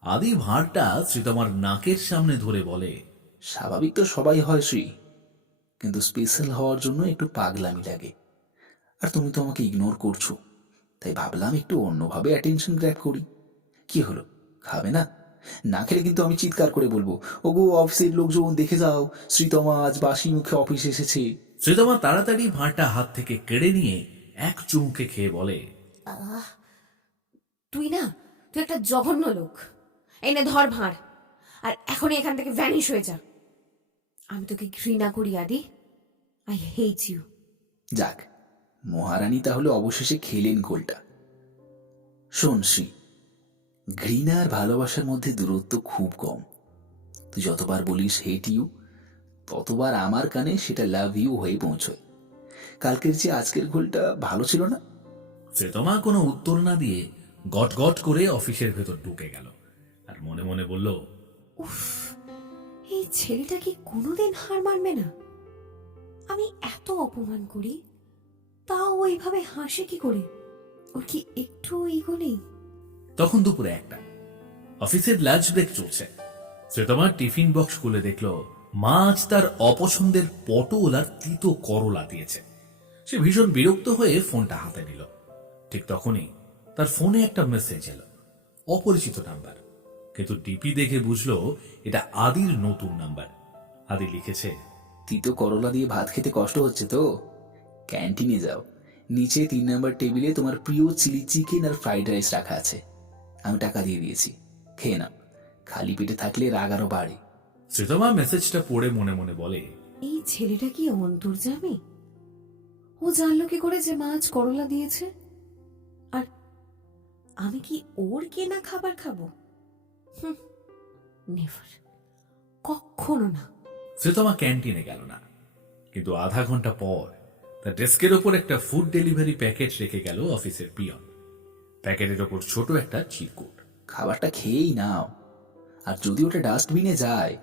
আদি ভাঁড়টা শ্রীতমার নাকের সামনে ধরে বলে, স্বাভাবিক তো সবাই হয় শ্রী, কিন্তু স্পেশাল হওয়ার জন্য একটু পাগলামি লাগে। আর তুমি তো আমাকে ইগনোর করছো, তাই ভাবলাম একটু অন্যভাবে অ্যাটেনশন গ্র্যাব করি। কি হলো, খাবে না? না খেলে কিন্তু আমি চিৎকার করে বলবো, ওগো অফিসের লোকজন দেখে যাও, শ্রীতমা আজ বাসি মুখে অফিসে এসেছে। শ্রীতমা তাড়াতাড়ি ভাঁড়টা হাত থেকে কেড়ে নিয়ে এক চুমুকে খেয়ে বলে, তুই একটা জঘন্য লোক। এনে ধর ভাঁড়, আর এখনই এখান থেকে ভ্যানিশ হয়ে যা। আমি তোকে ঘৃণা করি আদি, আই হেট ইউ। যাক, মহারানী তাহলে অবশেষে খেলেন গোলটা। শোন শ্রী, ঘৃণা আর ভালোবাসার মধ্যে দূরত্ব খুব কম। তুই যতবার বলিস হেট ইউ, ততবার আমার কানে সেটা লাভ ইউ হয়ে পৌঁছয়। কালকের যে আজকের গোলটা ভালো ছিল না? শ্রীতমা কোনো উত্তর না দিয়ে গট গট করে অফিসের ভেতর ঢুকে গেল, আর মনে মনে বলল, উফ, এই ছেলেটা কি কোনোদিন হার মানবে না? আমি এত অপমান করি, তাও ওইভাবে হাসে কি করে? ওর কি একটু ইগো নেই? তখন দুপুরে 1টা। অফিসের লাঞ্চ ব্রেক চলছে। শ্রীতমা টিফিন বক্স খুলে দেখল মা আজ তার অপছন্দের পটল আর তিতো করলা দিয়েছে। সে ভীষণ বিরক্ত হয়ে ফোনটা হাতে নিল। ঠিক তখনই তার ফোনে একটা মেসেজ এলো, অপরিচিত নাম্বার, কিন্তু ডিপি দেখে বুঝলো এটা আদির নতুন নাম্বার। আদি লিখেছে, তিতো করলা দিয়ে ভাত খেতে কষ্ট হচ্ছে তো ক্যান্টিনে যাও, নিচে 3 নম্বর টেবিলে তোমার প্রিয় চিলি চিকেন আর ফ্রাইড রাইস রাখা আছে, আমি টাকা দিয়ে দিয়েছি, খেয়ে নাও, খালি পেটে থাকলে রাগ আরো বাড়ে। শ্রীতমা মেসেজটা পড়ে মনে মনে বলে, এই ছেলেটা কি অন্তর্যামী? ও জানলো কি করে যে মা আজ করলা দিয়েছে? আর আমি কি ওর কেনা খাবার খাবো? নেভার, কখনো না। শ্রীতমা ক্যান্টিনে গেল না, কিন্তু আধা ঘন্টা পর তার ডেস্কের ওপর একটা ফুড ডেলিভারি প্যাকেট রেখে গেল অফিসের পিয়ন। প্যাকেটের ওপর ছোট একটা চিরকুট। খাবারটা খেয়েই নাও, আর যদি ওটা ডাস্টবিনে যায়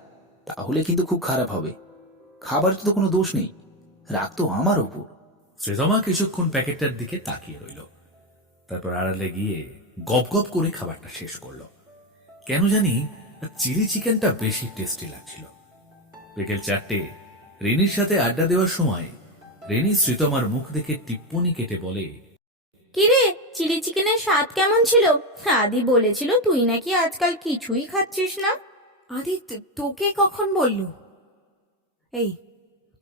তাহলে কিন্তু খুব খারাপ হবে। খাবার তো কোনো দোষ নেই, রাগ তো আমার ওপর। শ্রীতমা কিছুক্ষণ প্যাকেটটার দিকে তাকিয়ে রইল, তারপর আড়ালে গিয়ে গপ গপ করে খাবারটা শেষ করলো। কেন জানি চিলি চিকেনটা বেশি টেস্টি লাগছিল। বিকেল 4টে রিনির সাথে আড্ডা দেওয়ার সময় রেনি শ্রীতমার মুখ দেখে টিপ্পনি কেটে বলে, কিরে, চিলি চিকেনের স্বাদ কেমন ছিল? আদি বলেছিল তুই নাকি আজকাল কিছুই খাচ্ছিস না। আদি তোকে কখন বললো? এই,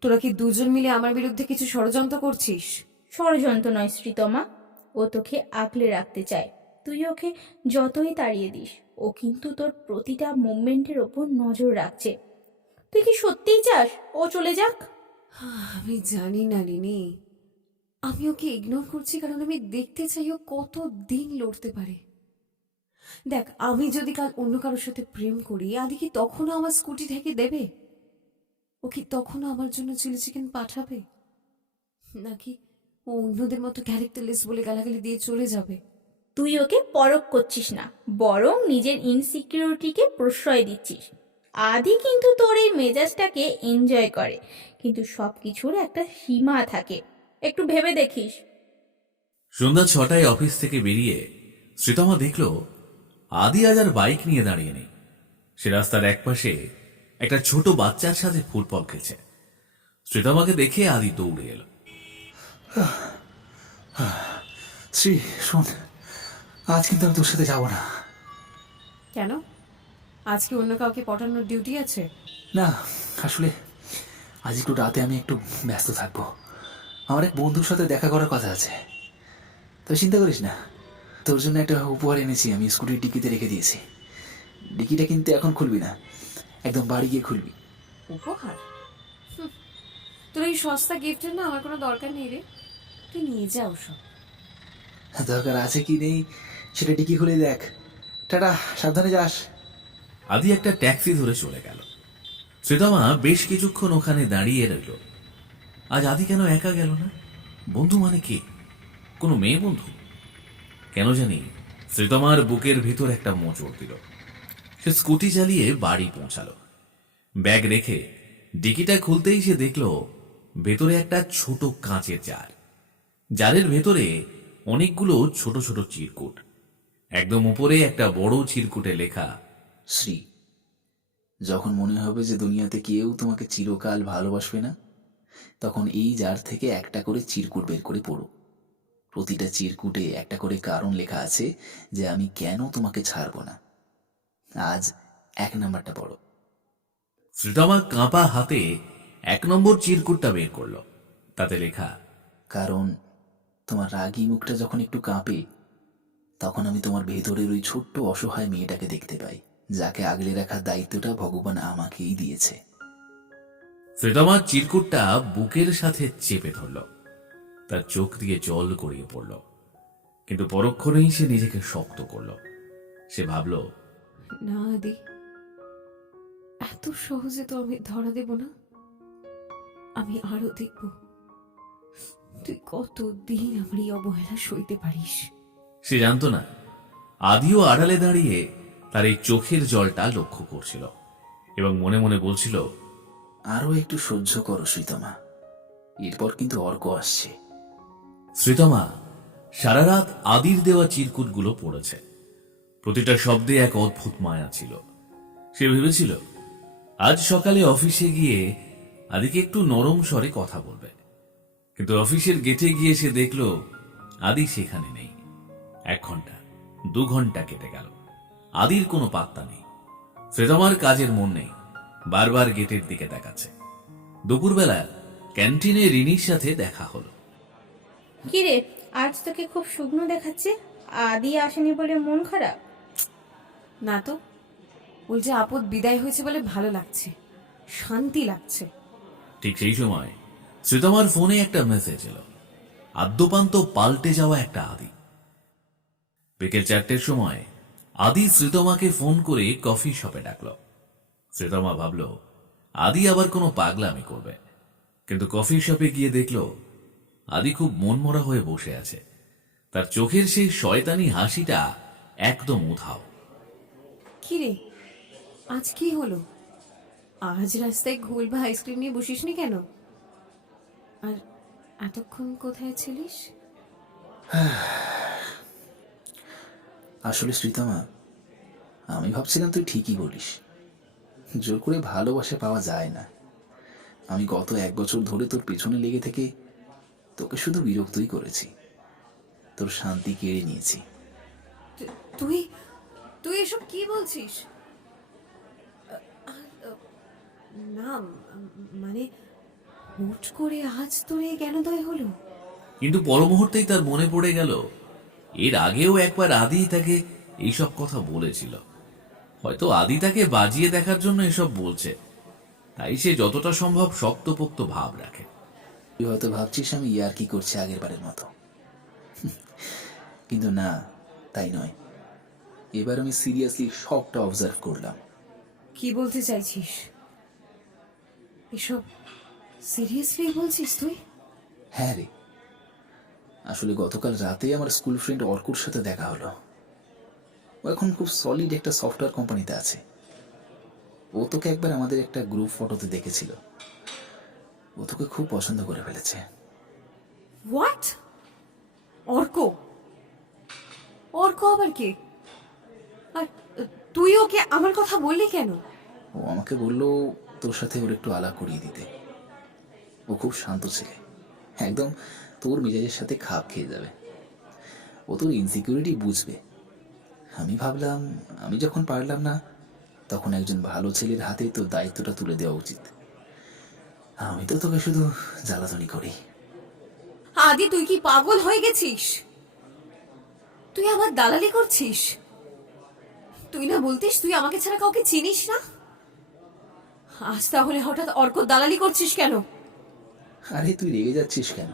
তোরা কি দুজন মিলে আমার বিরুদ্ধে কিছু ষড়যন্ত্র করছিস? ষড়যন্ত্র নয় শ্রীতমা, ও তোকে আগলে রাখতে চায়। তুই ওকে যতই তাড়িয়ে দিস, ও কিন্তু তোর প্রতিটা মুভমেন্টের ওপর নজর রাখছে। তুই কি সত্যিই চাস ও চলে যাক? আমি জানি না রিনি, আমি ওকে ইগনোর করছি কারণ আমি দেখতে চাই ও কত দিন লড়তে পারে। দেখ, আমি যদি কাল অন্য কারোর সাথে প্রেম করি, আদি কি তখনও আমার স্কুটি থেকে দেবে? ও কি তখনও আমার জন্য চিলি চিকেন পাঠাবে? নাকি ও অন্যদের মতো ক্যারেক্টারলেস বলে গালাগালি দিয়ে চলে যাবে? তুই ওকে পরখ করছিস না, বরং নিজের ইনসিকিউরিটিকে প্রশ্রয় দিচ্ছিস। আদি কিন্তু তোর এই মেজাজটাকে এনজয় করে, কিন্তু সবকিছুর একটা সীমা থাকে, একটু ভেবে দেখিস। সন্ধ্যা 6টায় অফিস থেকে বেরিয়ে শ্রীতমা দেখল আদি আজ আর বাইক নিয়ে দাঁড়িয়ে নেই। সে রাস্তার একপাশে একটা ছোট বাচ্চার সাথে ফুটবল খেলছে। শ্রীতমাকে দেখে আদি দৌড়ে এলো। শ্রী, শোন, আজ কিন্তু আমি তোর সাথে যাবো না। কেন? আজকে অন্য কাউকে পটানোর ডিউটি আছে? না, আসলে আজ একটু রাতে আমি একটু ব্যস্ত থাকবো। আমার এক বন্ধুর সাথে দেখা করার কথা আছে। তুই চিন্তা করিস না, তোর জন্য একটা উপহার এনেছি। আমি স্কুটির ডিকিতে রেখে দিয়েছি। ডিকিটা কিন্তু এখন খুলবি না, একদম বাড়ি গিয়ে খুলবি। উপহার? তোর এই সস্তা গিফটের না আমার কোনো দরকার নেই রে, তুই নিয়ে যা ওসব। দরকার আছে কি নেই সেটা ডিকি খুলে দেখ। টাটা, সাবধানে যাস। আদি একটা ট্যাক্সি ধরে চলে গেল। শ্রীতমা বেশ কিছুক্ষণ ওখানে দাঁড়িয়ে রইল। আজ আদি কেন একা গেল না? বন্ধু মানে কে? কোনো মেয়ে বন্ধু? কেন জানি শ্রীতমার বুকের ভিতর একটা মোচড় দিল। সে স্কুটি চালিয়ে বাড়ি পৌঁছালো। ব্যাগ রেখে ডিকিটা খুলতেই সে দেখল ভেতরে একটা ছোট কাঁচের জার। জারের ভেতরে অনেকগুলো ছোট ছোট চিরকুট। একদম উপরে একটা বড় চিরকুটে লেখা, শ্রী, যখন মনে হবে যে দুনিয়াতে কেউ তোমাকে চিরকাল ভালোবাসবে না, তখন এই জার থেকে একটা করে চিরকুট বের করে পড়ো। প্রতিটা চিরকুটে একটা করে কারণ লেখা আছে যে আমি কেন তোমাকে ছাড়বো না। আজ 1 নাম্বারটা পড়ো। শ্রীতমা কাঁপা হাতে 1 নম্বর চিরকুটটা বের করলো। তাতে লেখা, কারণ তোমার রাগী মুখটা যখন একটু কাঁপে, তখন আমি তোমার ভেতরের ওই ছোট্ট অসহায় মেয়েটাকে দেখতে পাই, যাকে আগলে রাখার দায়িত্বটা ভগবান আমাকেই দিয়েছে। শ্রীতমার চিরকুটটা বুকের সাথে চেপে ধরল। তার চোখ দিয়ে জল গড়িয়ে পড়ল, কিন্তু পরক্ষণেই সে নিজেকে শক্ত করল। সে ভাবল, না আদি, এত সহজে তো আমি ধরা দেব না। আমি আরো দেখব তুই কতদিন আমার এই অবহেলা সইতে পারিস। সে জানত না আদিও আড়ালে দাঁড়িয়ে তার এই চোখের জলটা লক্ষ্য করছিল এবং মনে মনে বলছিল, আরো একটু সহ্য করো শ্রীতমা, এরপর কিন্তু অর্ক আসছে। শ্রীতমা সারা রাত আদির দেওয়া চিরকুটগুলো পড়েছে। প্রতিটা শব্দে এক অদ্ভুত মায়া ছিল। সে ভেবেছিল আজ সকালে অফিসে গিয়ে আদিকে একটু নরম স্বরে কথা বলবে, কিন্তু অফিসের গেটে গিয়ে সে দেখল আদি সেখানে নেই। 1 ঘন্টা 2 ঘন্টা কেটে গেল, আদির কোনো পাত্তা নেই। শ্রীতমার কাজের মন নেই, বারবার গেটের দিকে দেখাচ্ছে। দুপুরবেলা ক্যান্টিনে রিনির সাথে দেখা হলো। কিরে, আজ তোকে খুব শুকনো দেখাচ্ছে। আদি আসেনি বলে মন খারাপ? না তো, উল্টে আপদ বিদায় হয়েছে বলে ভালো লাগছে, শান্তি লাগছে। ঠিক সেই সময় শ্রীতমার ফোনে একটা মেসেজ এলো। আদ্যপান্ত পাল্টে যাওয়া একটা আদি। বিকেল 4টের সময় আদি শ্রীতমাকে ফোন করে কফি শপে ডাকল। শ্রীতমা ভাবল আদি আবার কোনো পাগলামি করবে, কিন্তু কফি শপে গিয়ে দেখল আদি খুব মনমরা হয়ে বসে আছে। তার চোখের সেই শয়তানি হাসিটা একদম উধাও। কিরে, আজ কি হলো? আজ রাস্তায় ঘুল বা আইসক্রিম নিয়ে বসিসনি কেন? আর এতক্ষণ কোথায় ছিলিস? আসলে শ্রীতমা, আমি ভাবছিলাম তুই ঠিকই বলিস, জোর করে ভালোবাসা পাওয়া যায় না। আমি গত 1 বছর ধরে তোর পেছনে লেগে থেকে তোকে শুধু বিরক্তই করেছি, তোর শান্তি কেড়ে নিয়েছি। তুই তুই এসব কি বলছিস? না, মানে হুট করে আজ তোর এই জ্ঞানোদয় হলো? কিন্তু পর মুহূর্তেই তার মনে পড়ে গেল এর আগেও একবার আদি তাকে এইসব কথা বলেছিল। হয়তো আদি তাকে বাজিয়ে দেখার জন্য এসব বলছে, তাই সে যতটা সম্ভব শক্তপোক্ত ভাব রাখে। তুই হয়তো ভাবছিস আমি ইয়ার্কি করছি আগের বারের মতো, কিন্তু না, তাই নয়। এবার আমি সিরিয়াসলি সবটা অবজার্ভ করলাম। কি বলতে চাইছিস? এসব সিরিয়াসলি বলছিস তুই? হ্যাঁ রে, আসলে গতকাল রাতে আমার স্কুল ফ্রেন্ড অর্কুর সাথে দেখা হলো। ও এখন খুব সলিড একটা সফটওয়্যার কোম্পানিতে আছে। ও তোকে একবার আমাদের একটা গ্রুপ ফটোতে দেখেছিল। ও তোকে খুব পছন্দ করে ফেলেছে। হোয়াট? অর্ক? অর্ক আবার কে? আর তুই ওকে আমার কথা বললি কেন? ও আমাকে বললো তোর সাথে ওর একটু আলাপ করিয়ে দিতে। ও খুব শান্ত ছেলে, একদম তোর মেজাজের সাথে খাপ খেয়ে যাবে। ও তোর ইনসিকিউরিটি বুঝবে। আমি ভাবলাম আমি যখন পারলাম না, তখন একজন ভালো ছেলের হাতে তোর দায়িত্বটা তুলে দেওয়া উচিত। আমি তো তোকে শুধু জ্বালাতনি করি। আদি, তুই কি পাগল হয়ে গেছিস? তুই আমার দালালি করছিস? তুই না বলতিস তুই আমাকে ছাড়া কাউকে চিনিস না? আজ তাহলে হঠাৎ অর্ক দালালি করছিস কেন? আরে তুই রেগে যাচ্ছিস কেন?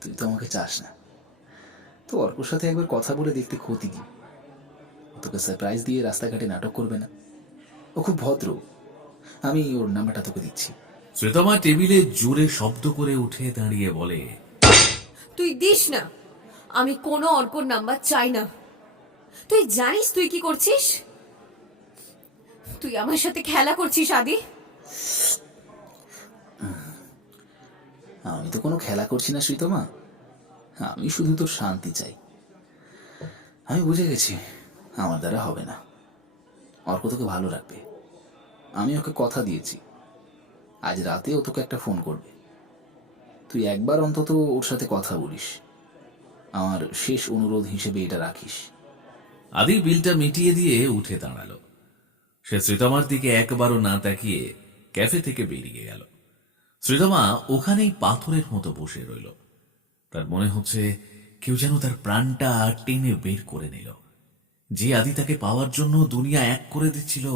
তুই তো আমাকে চাস না। তো অর্কর সাথে একবার কথা বলে দেখতে ক্ষতি কি? ও তোকে সারপ্রাইজ দিয়ে রাস্তাঘাটে নাটক করবে না। ও খুব ভদ্র। আমি ওর নাম্বারটা তোকে দিচ্ছি। শ্রীতমা টেবিলে জোরে শব্দ করে উঠে দাঁড়িয়ে বলে, তুই দিস না। আমি কোনো অর্কর নাম্বার চাই না। তুই জানিস তুই কি করছিস? তুই আমার সাথে খেলা করছিস আদি। আমি তো কোনো খেলা করছি না শ্রীতমা, আমি শুধু তোর শান্তি চাই। আমি বুঝে গেছি আমার দ্বারা হবে না। অর্ক তোকে ভালো রাখবে। আমি ওকে কথা দিয়েছি আজ রাতে ও তোকে একটা ফোন করবে। তুই একবার অন্তত ওর সাথে কথা বলিস। আমার শেষ অনুরোধ হিসেবে এটা রাখিস। আদি বিলটা মিটিয়ে দিয়ে উঠে দাঁড়ালো। সে শ্রীতমার দিকে একবারও না তাকিয়ে ক্যাফে থেকে বেরিয়ে গেল। শ্রীতমা ওখানেই পাথরের মতো বসে রইল। তার মনে হচ্ছে কেউ যেন তার প্রাণটা টেনে বের করে নিল। যে আদি তাকে পাওয়ার জন্য দুনিয়া এক করে দিচ্ছিল,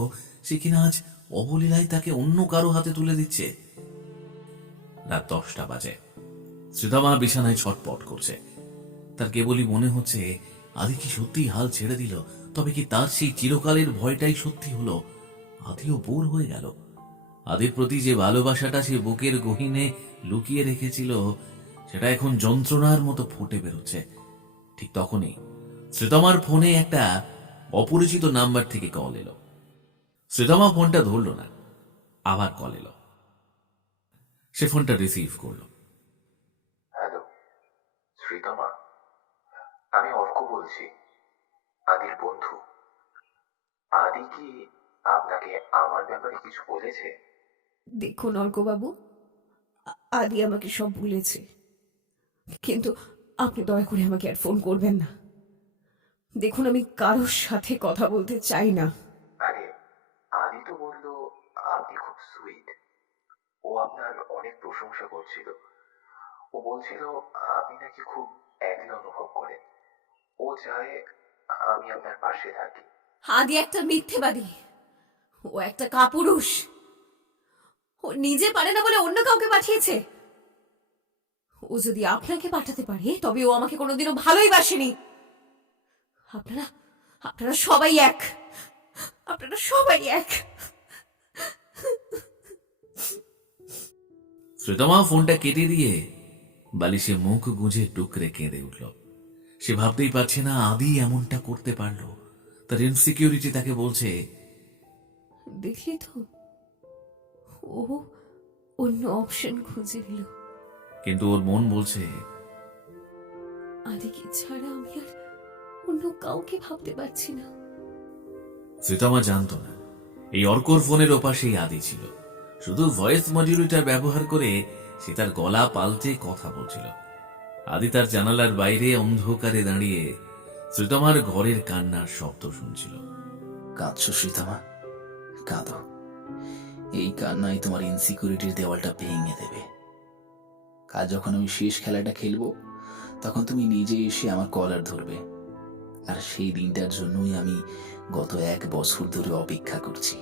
সে কিনা আজ অবলীলায় তাকে অন্য কারো হাতে তুলে দিচ্ছে। রাত 10টা বাজে। শ্রীতমা বিছানায় ছটপট করছে। তার কেবলই মনে হচ্ছে আদি কি সত্যি হাল ছেড়ে দিল? তবে কি তার সেই চিরকালের ভয়টাই সত্যি হলো? আদিও বোর হয়ে গেল। আদির প্রতি যে ভালোবাসাটা সে বুকের গহীনে লুকিয়ে রেখেছিল, সেটা এখন যন্ত্রণার মতো ফুটে বেরোচ্ছে। ঠিক তখনই শ্রীতমার ফোনে একটা অপরিচিত নাম্বার থেকে কল এলো। শ্রীতমা ফোনটা ধরল না। আবার কল এলো। সে ফোনটা রিসিভ করলো। হ্যালো, শ্রীতমা, আমি অর্ক বলছি, আদির বন্ধু। আদি কি আপনাকে আমার ব্যাপারে কিছু বলেছে? দেখুন অর্কবাবু, আদি আমাকে সব বলেছে, কিন্তু আপনি দয়া করে আমাকে আর ফোন করবেন না। দেখুন, আমি কারোর সাথে কথা বলতে চাই না। আরে, আদি তো বলল আপনি খুব সুইট। ও আপনার অনেক প্রশংসা করছিল। ও বলছিল আপনি নাকি খুব একলা অনুভব করেন। ও চায় আমি আপনার পাশে থাকি। আদি একটা মিথ্যেবাদী। ও একটা কাপুরুষ। ও নিজে পারে না বলে অন্য কাউকে পাঠিয়েছে। ও যদি আপনাকে পাঠাতে পারে, তবে ও আমাকে কোনোদিনও ভালোই বাসেনি। আপনারা আপনারা সবাই এক। আপনারা সবাই এক। শ্রীতমা ফোনটা কেটে দিয়ে বালিশে মুখ গুঁজে টুকরে কেঁদে উঠল। সে ভাবতেই পারছে না আদি এমনটা করতে পারলো। তার ইনসিকিউরিটি তাকে বলছে, দেখলি তো, ও অন্য অপশন খুঁজে নিল। কিন্তু ওর মন বলছে আদিকে ছাড়া আমি আর অন্য কাউকে ভাবতে পারছি না। শ্রীতমা জানত না এই অর্কর ফোনের ওপাশেই আদি ছিল। শুধু ভয়েস মডিউলটা ব্যবহার করে সে তার গলা পাল্টে কথা বলছিল। আদি তার জানালার বাইরে অন্ধকারে দাঁড়িয়ে শ্রীতমার ঘরের কান্নার শব্দ শুনছিল। কাঁদছো শ্রীতমা? কাঁদো। এই কান্নাই তোমার ইনসিকিউরিটির দেওয়ালটা ভেঙে দেবে। কাল যখন আমি শেষ খেলাটা খেলবো, তখন তুমি নিজে এসে আমার কলার ধরবে। আর সেই দিনটার জন্যই আমি গত 1 বছর ধরে অপেক্ষা করছি।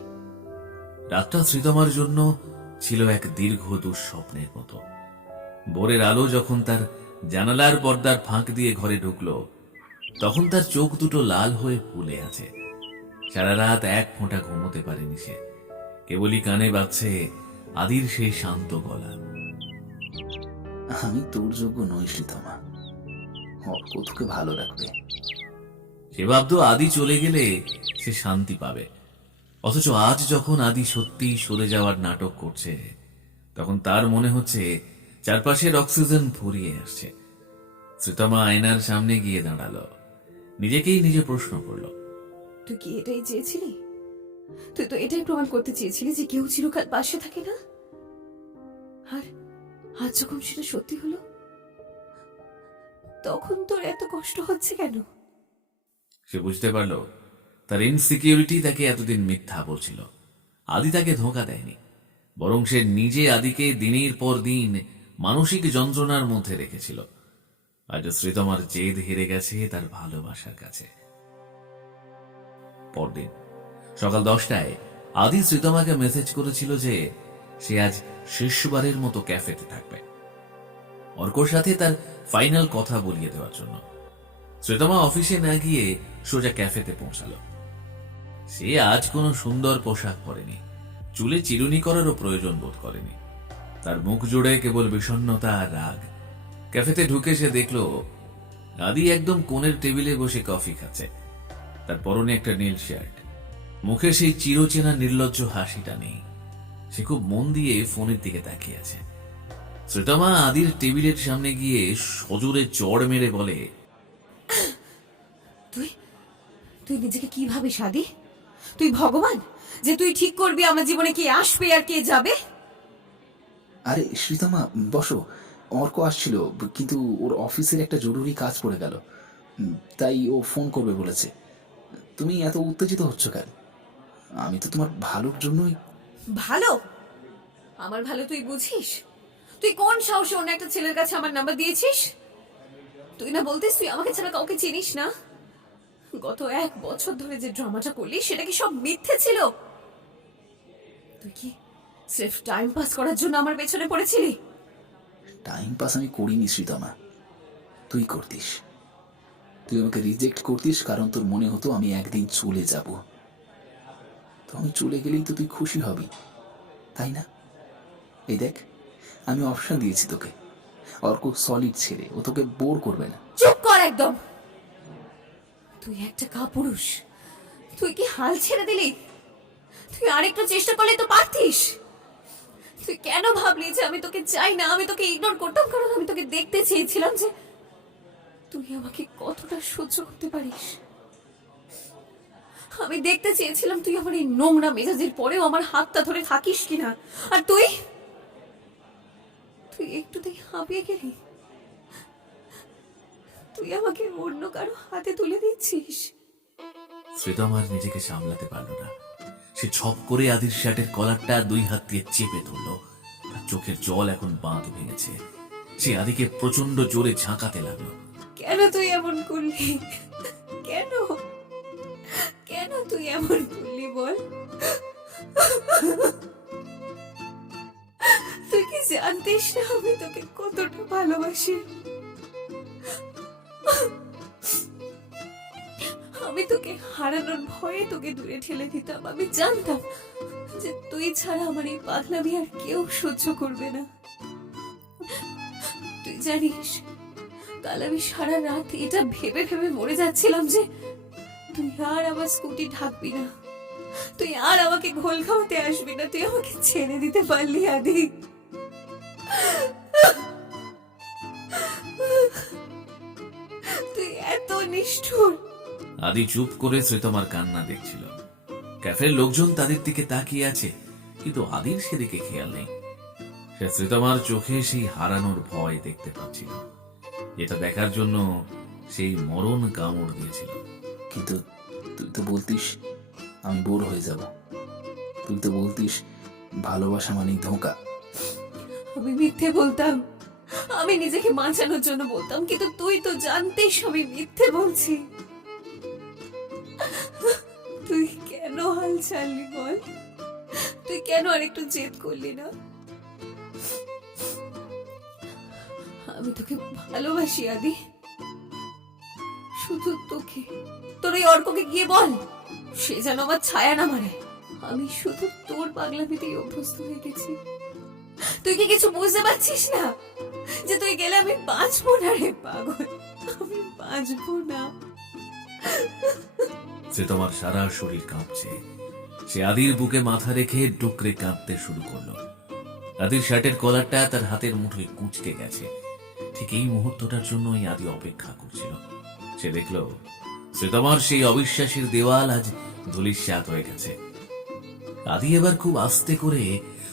রাতটা শ্রীতমার জন্য ছিল এক দীর্ঘ দুঃস্বপ্নের মতো। ভোরের আলো যখন তার জানালার পর্দার ফাঁক দিয়ে ঘরে ঢুকলো, তখন তার চোখ দুটো লাল হয়ে ফুলে আছে। সারা রাত এক ফোঁটা ঘুমোতে পারেনি সে। কেবলই কানে বাজছে আদির সেই শান্ত গলা। আমি তোর যোগ্য নই শ্রীতমা। অর্ক তোকে ভালো রাখবে। সে ভাবতো আদি চলে গেলে সে শান্তি পাবে। অথচ আজ যখন আদি সত্যি সরে যাওয়ার নাটক করছে, তখন তার মনে হচ্ছে চারপাশের অক্সিজেন ফুরিয়ে আসছে। শ্রীতমা আয়নার সামনে গিয়ে দাঁড়ালো, নিজেকেই নিজে প্রশ্ন করলো, তুই কি এটাই চেয়েছিলি? তুই তো এটাই প্রমাণ করতে চেয়েছিলি যে কেউ চিরকাল পাশে থাকে না। আর আজ যখন সেটা সত্যি হলো, তখন তোর এত কষ্ট হচ্ছে কেন? সে বুঝতে পারল তার ইনসিকিউরিটি তাকে এতদিন মিথ্যা বলছিল। আদি তাকে ধোঁকা দেয়নি, বরং সে নিজে আদিকে দিনের পর দিন মানসিক যন্ত্রণার মধ্যে রেখেছিল। আজ শ্রীতমার জেদ হেরে গেছে তার ভালোবাসার কাছে। পরদিন সকাল 10টায় আদি শ্রীতমাকে মেসেজ করেছিল যে সে আজ শেষবারের মতো ক্যাফেতে থাকবে, অর্কর সাথে তার ফাইনাল কথা বলিয়ে দেওয়ার জন্য। শ্রীতমা অফিসে না গিয়ে সোজা ক্যাফেতে পৌঁছালো। সে আজ কোনো সুন্দর পোশাক পরেনি, চুলে চিরুনি করারও প্রয়োজন বোধ করেনি। তার মুখ জুড়ে কেবল বিষণ্ণতা আর রাগ। ক্যাফেতে ঢুকে সে দেখল আদি একদম কোণের টেবিলে বসে কফি খাচ্ছে। তার পরনে একটা নীল শার্ট, মুখে সেই চিরচেনা নির্লজ্জ হাসিটা নেই। সে খুব মন দিয়ে ফোনের দিকে তাকিয়ে আছে। শ্রীতমা আদির টেবিলের সামনে গিয়ে সজোরে চড় মেরে বলে, তুই তুই নিজেকে কি ভাবিস আদি? তুই ভগবান যে তুই ঠিক করবি আমার জীবনে কে আসবে আর কে যাবে? আরে শ্রীতমা, বসো। অর্ক আসছিল, কিন্তু ওর অফিসের একটা জরুরি কাজ পড়ে গেল, তাই ও ফোন করবে বলেছে। তুমি এত উত্তেজিত হচ্ছ কেন? আমি তো তোমার ভালোর জন্যই। ভালো? আমার ভালো তুই বুঝিস? তুই কোন সাহসে অন্য একটা ছেলের কাছে আমার নাম্বার দিয়েছিস? তুই না বলতিস তুই আমাকে ছাড়া কাউকে চিনিস না? গত 1 বছর ধরে যে ড্রামাটা করলি সেটা কি সব মিথ্যে ছিল? তুই কি সির্ফ টাইম পাস করার জন্য আমার পেছনে পড়েছিলি? টাইম পাস আমি করিনি শ্রীতমা, তুই করতিস। তুই আমাকে রিজেক্ট করতিস কারণ তোর মনে হতো আমি একদিন চলে যাব। তো আমি চলে গেলেই তো তুই খুশি হবি, তাই না? এই দেখ, আমি অপশন দিয়েছি তোকে। অর্ক সলিড ছেড়ে, ও তোকে বোর করবে না। চুপ কর একদম। তুই একটা কাপুরুষ। তুই কি হাল ছেড়ে দিলি? তুই আরেকটু চেষ্টা করলে তো পারতিস। তুই কেন ভাবলি যে আমি তোকে চাই না? আমি তোকে ইগনোর করতাম কারণ আমি তোকে দেখতে চেয়েছিলাম যে তুই আমাকে কতটা সহ্য করতে পারিস। আমি দেখতে চেয়েছিলাম তুই আমার এই নোংরা মেজাজের পরেও আমার হাতটা ধরে থাকিস কিনা। আর তুই তুই একটুতেই হাঁপিয়ে গেলি। তুই আমাকে অন্য কারো হাতে তুলে দিচ্ছিস। শ্রীতমার নিজেকে সামলাতে পারল না। সে ছপ করে আদির শার্টের কলারটা 2 হাত দিয়ে চেপে ধরল। তার চোখের জল এখন বাঁধ ভেঙেছে। সে আদিকে প্রচন্ড জোরে ঝাঁকাতে লাগলো। কেন তুই এমন করলি? কেন কেন তুই এমন করলি বল? তুই কি জানতিস না আমি তোকে কতটা ভালোবাসি? আমি তোকে হারানোর ভয়ে তোকে দূরে ঠেলে দিতাম। আমি জানতাম যে তুই ছাড়া আমার এই পাগলামি আর কেউ সহ্য করবে না। তুই জানিস কাল আমি সারা রাত এটা ভেবে ভেবে মরে যাচ্ছিলাম যে তুই আর আমার স্কুটি ঢাকবি না, তুই আর আমাকে ঘোল খাওয়াতে আসবি না, তুই আমাকে ছেড়ে দিতে পারলি আদি। তুই এত নিষ্ঠুর। আদি চুপ করে শ্রীতমার কান্না দেখছিল। ক্যাফের লোকজন তাদের দিকে তাকিয়ে আছে, কিন্তু আদির সেদিকে খেয়াল নেই। সে শ্রীতমার চোখে সেই হারানোর ভয় দেখতে পাচ্ছিল, যেটা দেখার জন্য সেই মরণ কামড় দিয়েছিল। কিন্তু তুই তো বলতিস আমি বোর হয়ে যাব, তুই তো বলতিস ভালোবাসা মানে ধোঁকা। আমি মিথ্যে বলতাম, আমি নিজেকে বাঁচানোর জন্য বলতাম, কিন্তু তুই তো জানতিস আমি মিথ্যে বলছি। তুই কেন হাল ছাড়লি বল? তুই কেন আর একটু জেদ করলি না? আমি তোকে ভালোবাসি আদি, শুধু তোকে। তোর ওই অর্ককে গিয়ে বল সে যেন আমার ছায়া না মারে। আমি শুধু তোর পাগলামিতেই অভ্যস্ত হয়ে গেছি। তুই কি কিছু বুঝতে পারছিস না যে তুই গেলে আমি বাঁচবো না রে পাগল, আমি বাঁচবো না। শ্রীতমার সারা শরীর কাঁপছে। সে আদির বুকে মাথা রেখে ডুকরে কাঁদতে শুরু করলো। আদির শার্টের কলারটা তার হাতের মুঠোয় কুঁচকে গেছে। ঠিক এই মুহূর্তটার জন্যই আদি অপেক্ষা করছিল। সে দেখল শ্রীতমার সেই অবিশ্বাসের দেওয়াল আজ ধূলিসাৎ হয়ে গেছে। আদি এবার খুব আস্তে করে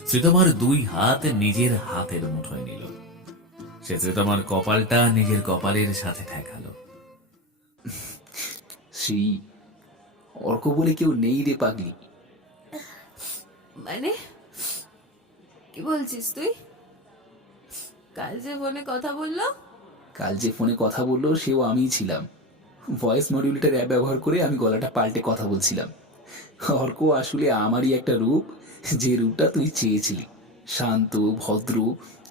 শ্রীতমার দুই হাত নিজের হাতের মুঠোয় নিল। সে শ্রীতমার কপালটা নিজের কপালের সাথে ঠেকালো। সেই অর্ক বলে কেউ নেই রে পাগলি। মানে কি বলছিস তুই? কাল যে ফোনে কথা বললো, কাল যে ফোনে কথা বললো সেও আমিই ছিলাম। ভয়েস মডিউলেটর অ্যাপ ব্যবহার করে আমি গলাটা পাল্টে কথা বলছিলাম। অর্ক আসলে আমারই একটা রূপ, যে রূপটা তুই চেয়েছিলি, শান্ত, ভদ্র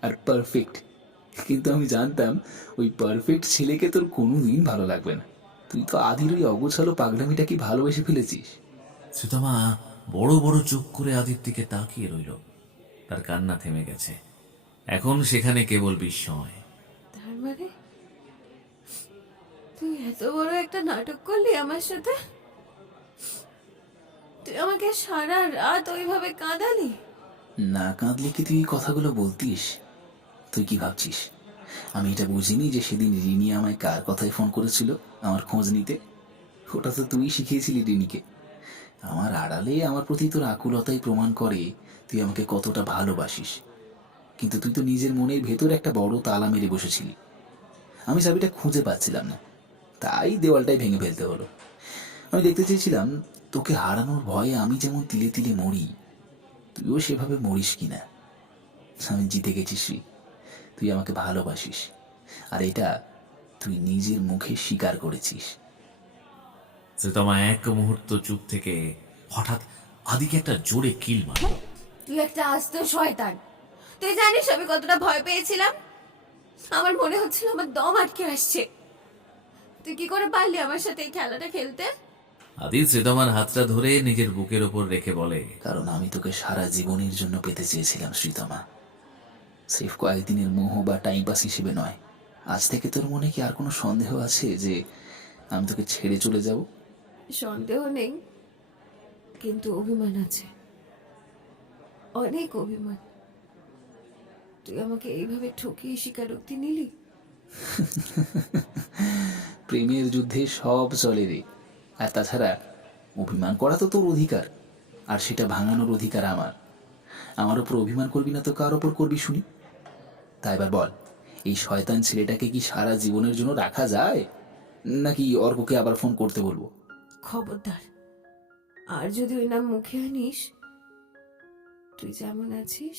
আর পারফেক্ট। কিন্তু আমি জানতাম ওই পারফেক্ট ছেলেকে তোর কোনোদিন ভালো লাগবে না। তুই তো আদির ওই অগোছালো পাগলামিটা কি ভালোবেসে ফেলেছিস। শ্রীতমা বড় বড় চোখ করে আদির দিকে তাকিয়ে রইল। তার কান্না থেমে গেছে। এখন সেখানে কেবল বিস্ময়। তার মানে তুই এত বড় একটা নাটক করলি আমার সাথে? তুই আমাকে সারা রাত ওইভাবে কাঁদালি? না কাঁদলে কি তুই এই কথাগুলো বলতিস? তুই কি ভাবছিস আমি এটা বুঝিনি যে সেদিন রিনি আমায় কার কথায় ফোন করেছিল আমার খোঁজ নিতে? ওটা তো তুই শিখিয়েছিলি রিনিকে। আমার আড়ালে আমার প্রতি তোর আকুলতাই প্রমাণ করে তুই আমাকে কতটা ভালোবাসিস। কিন্তু তুই তো নিজের মনের ভেতর একটা বড় তালা মেরে বসেছিলি। আমি চাবিটা খুঁজে পাচ্ছিলাম না, তাই দেওয়ালটাই ভেঙে ফেলতে হলো। আমি দেখতে চেয়েছিলাম তোকে হারানোর ভয়ে আমি যেমন তিলে তিলে মরি, তুইও সেভাবে মরিস কিনা। আমি জিতে গেছিস রে, তুই আমাকে ভালোবাসিস, আর এটা তুই নিজের মুখে স্বীকার করেছিস। শ্রীতমা এক মুহূর্ত চুপ থেকে হঠাৎ আদিকে একটা জোরে কিল মারল। তুই একটা আস্ত শয়তান। তুই জানিস আমি কতটা ভয় পেয়েছিলাম? আমার মনে হচ্ছিল আমার দম আটকে আসছে। তুই কি করে পারলি আমার সাথে এই খেলাটা খেলতে? আদি শ্রীতমার হাতটা ধরে নিজের বুকের ওপর রেখে বলে, কারণ আমি তোকে সারা জীবনের জন্য পেতে চেয়েছিলাম শ্রীতমা, সিফ কয়েকদিনের মোহ বা টাইম পাস হিসেবে নয়। আজ থেকে তোর মনে কি আর কোনো সন্দেহ আছে যে আমি তোকে ছেড়ে চলে যাব? সন্দেহ নেই, কিন্তু অভিমান আছে, অনেক অভিমান। তুই আমাকে এইভাবে ঠকিয়ে স্বীকারোক্তি নিলি। প্রেমের যুদ্ধে সব চলে রে। আর তাছাড়া অভিমান করা তো তোর অধিকার, আর সেটা ভাঙানোর অধিকার আমার। আমার ওপর অভিমান করবি না তো কার ওপর করবি শুনি? তাই এবার বল, এই শয়তান ছেলেটাকে কি সারা জীবনের জন্য রাখা যায়, নাকি অর্ককে আবার ফোন করতে বলবো? খবরদার, আর যদি ওই নাম মুখে আনিস, তুই যেমন আছিস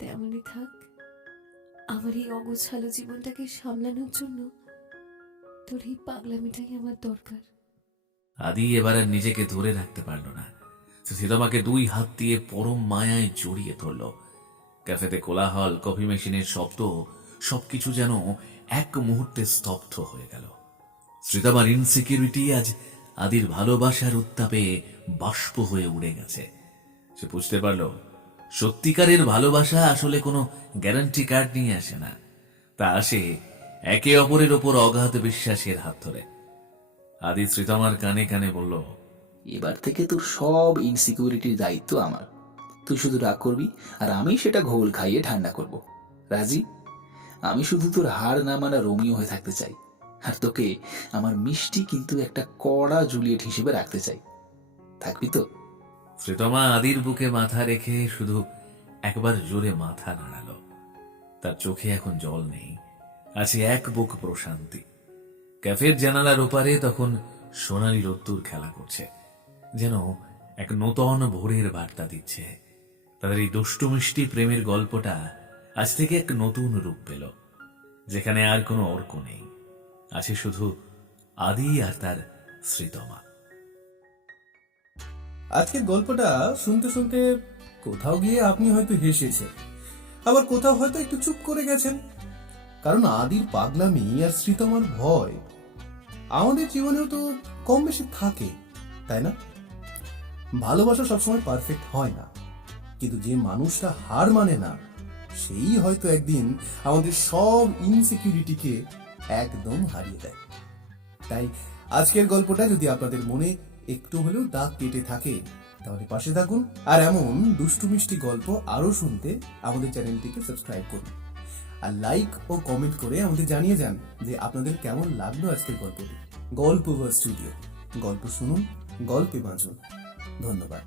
তেমনই থাক। আমার এই অগোছালো জীবনটাকে সামলানোর জন্য তোর এই পাগলামিটাই আমার দরকার। আদি এবার আর নিজেকে ধরে রাখতে পারল না। সে শ্রীতমাকে দুই হাত দিয়ে পরম মায়ায় জড়িয়ে ধরল। ক্যাফেতে কোলাহল, কফি মেশিনের শব্দ, সবকিছু যেন এক মুহূর্তে স্তব্ধ হয়ে গেল। শ্রীতমার ইনসিকিউরিটি আজ আদির ভালোবাসার উত্তাপে বাষ্প হয়ে উড়ে গেছে। সে বুঝতে পারল সত্যিকারের ভালোবাসা আসলে কোনো গ্যারান্টি কার্ড নিয়ে আসে না, তা আসে একে অপরের ওপর অগাধ বিশ্বাসের হাত ধরে। আদি শ্রীতমার কানে কানে বলল, এবার থেকে তোর সব ইনসিকিউরিটির দায়িত্ব আমার। তুই শুধু রাগ করবি আর আমি সেটা ঘোল খাইয়ে ঠান্ডা করব। রাজি? আমি শুধু তোর হার না মানা রোমিও হয়ে থাকতে চাই, আর তোকে আমার মিষ্টি কিন্তু একটা কড়া জুলিয়েট হিসেবে রাখতে চাই। থাকবি তো? শ্রীতমা আদির বুকে মাথা রেখে শুধু একবার জোরে মাথা নাড়ালো। তার চোখে এখন জল নেই, আছে এক বুক প্রশান্তি। ক্যাফের জানালার ওপারে তখন সোনালি রোদ্দুর খেলা করছে, যেন এক নূতন ভোরের বার্তা দিচ্ছে। তাদের এই দুষ্টু মিষ্টি প্রেমের গল্পটা আজ থেকে এক নতুন রূপ পেল, যেখানে আর কোনো অর্ক নেই, আছে শুধু আদি আর তার শ্রীতমা। আজকের গল্পটা শুনতে শুনতে কোথাও গিয়ে আপনি হয়তো হেসেছেন, আবার কোথাও হয়তো একটু চুপ করে গেছেন। কারণ আদির পাগলামি আর শ্রীতমার ভয় আমাদের জীবনেও তো কম বেশি থাকে, তাই না? ভালোবাসা সবসময় পারফেক্ট হয় না, কিন্তু যে মানুষটা হার মানে না, সেই হয়তো একদিন আমাদের সব ইনসিকিউরিটিকে একদম হারিয়ে দেয়। তাই আজকের গল্পটা যদি আপনাদের মনে একটু হলেও দাগ কেটে থাকে, তাহলে পাশে থাকুন আর এমন দুষ্টু মিষ্টি গল্প আরো শুনতে আমাদের চ্যানেলটিকে সাবস্ক্রাইব করুন। আর লাইক ও কমেন্ট করে আমাদের জানিয়ে যান যে আপনাদের কেমন লাগলো আজকের গল্পটি। গল্প স্টুডিও, গল্প শুনুন, গল্পে বাঁচুন। ধন্যবাদ।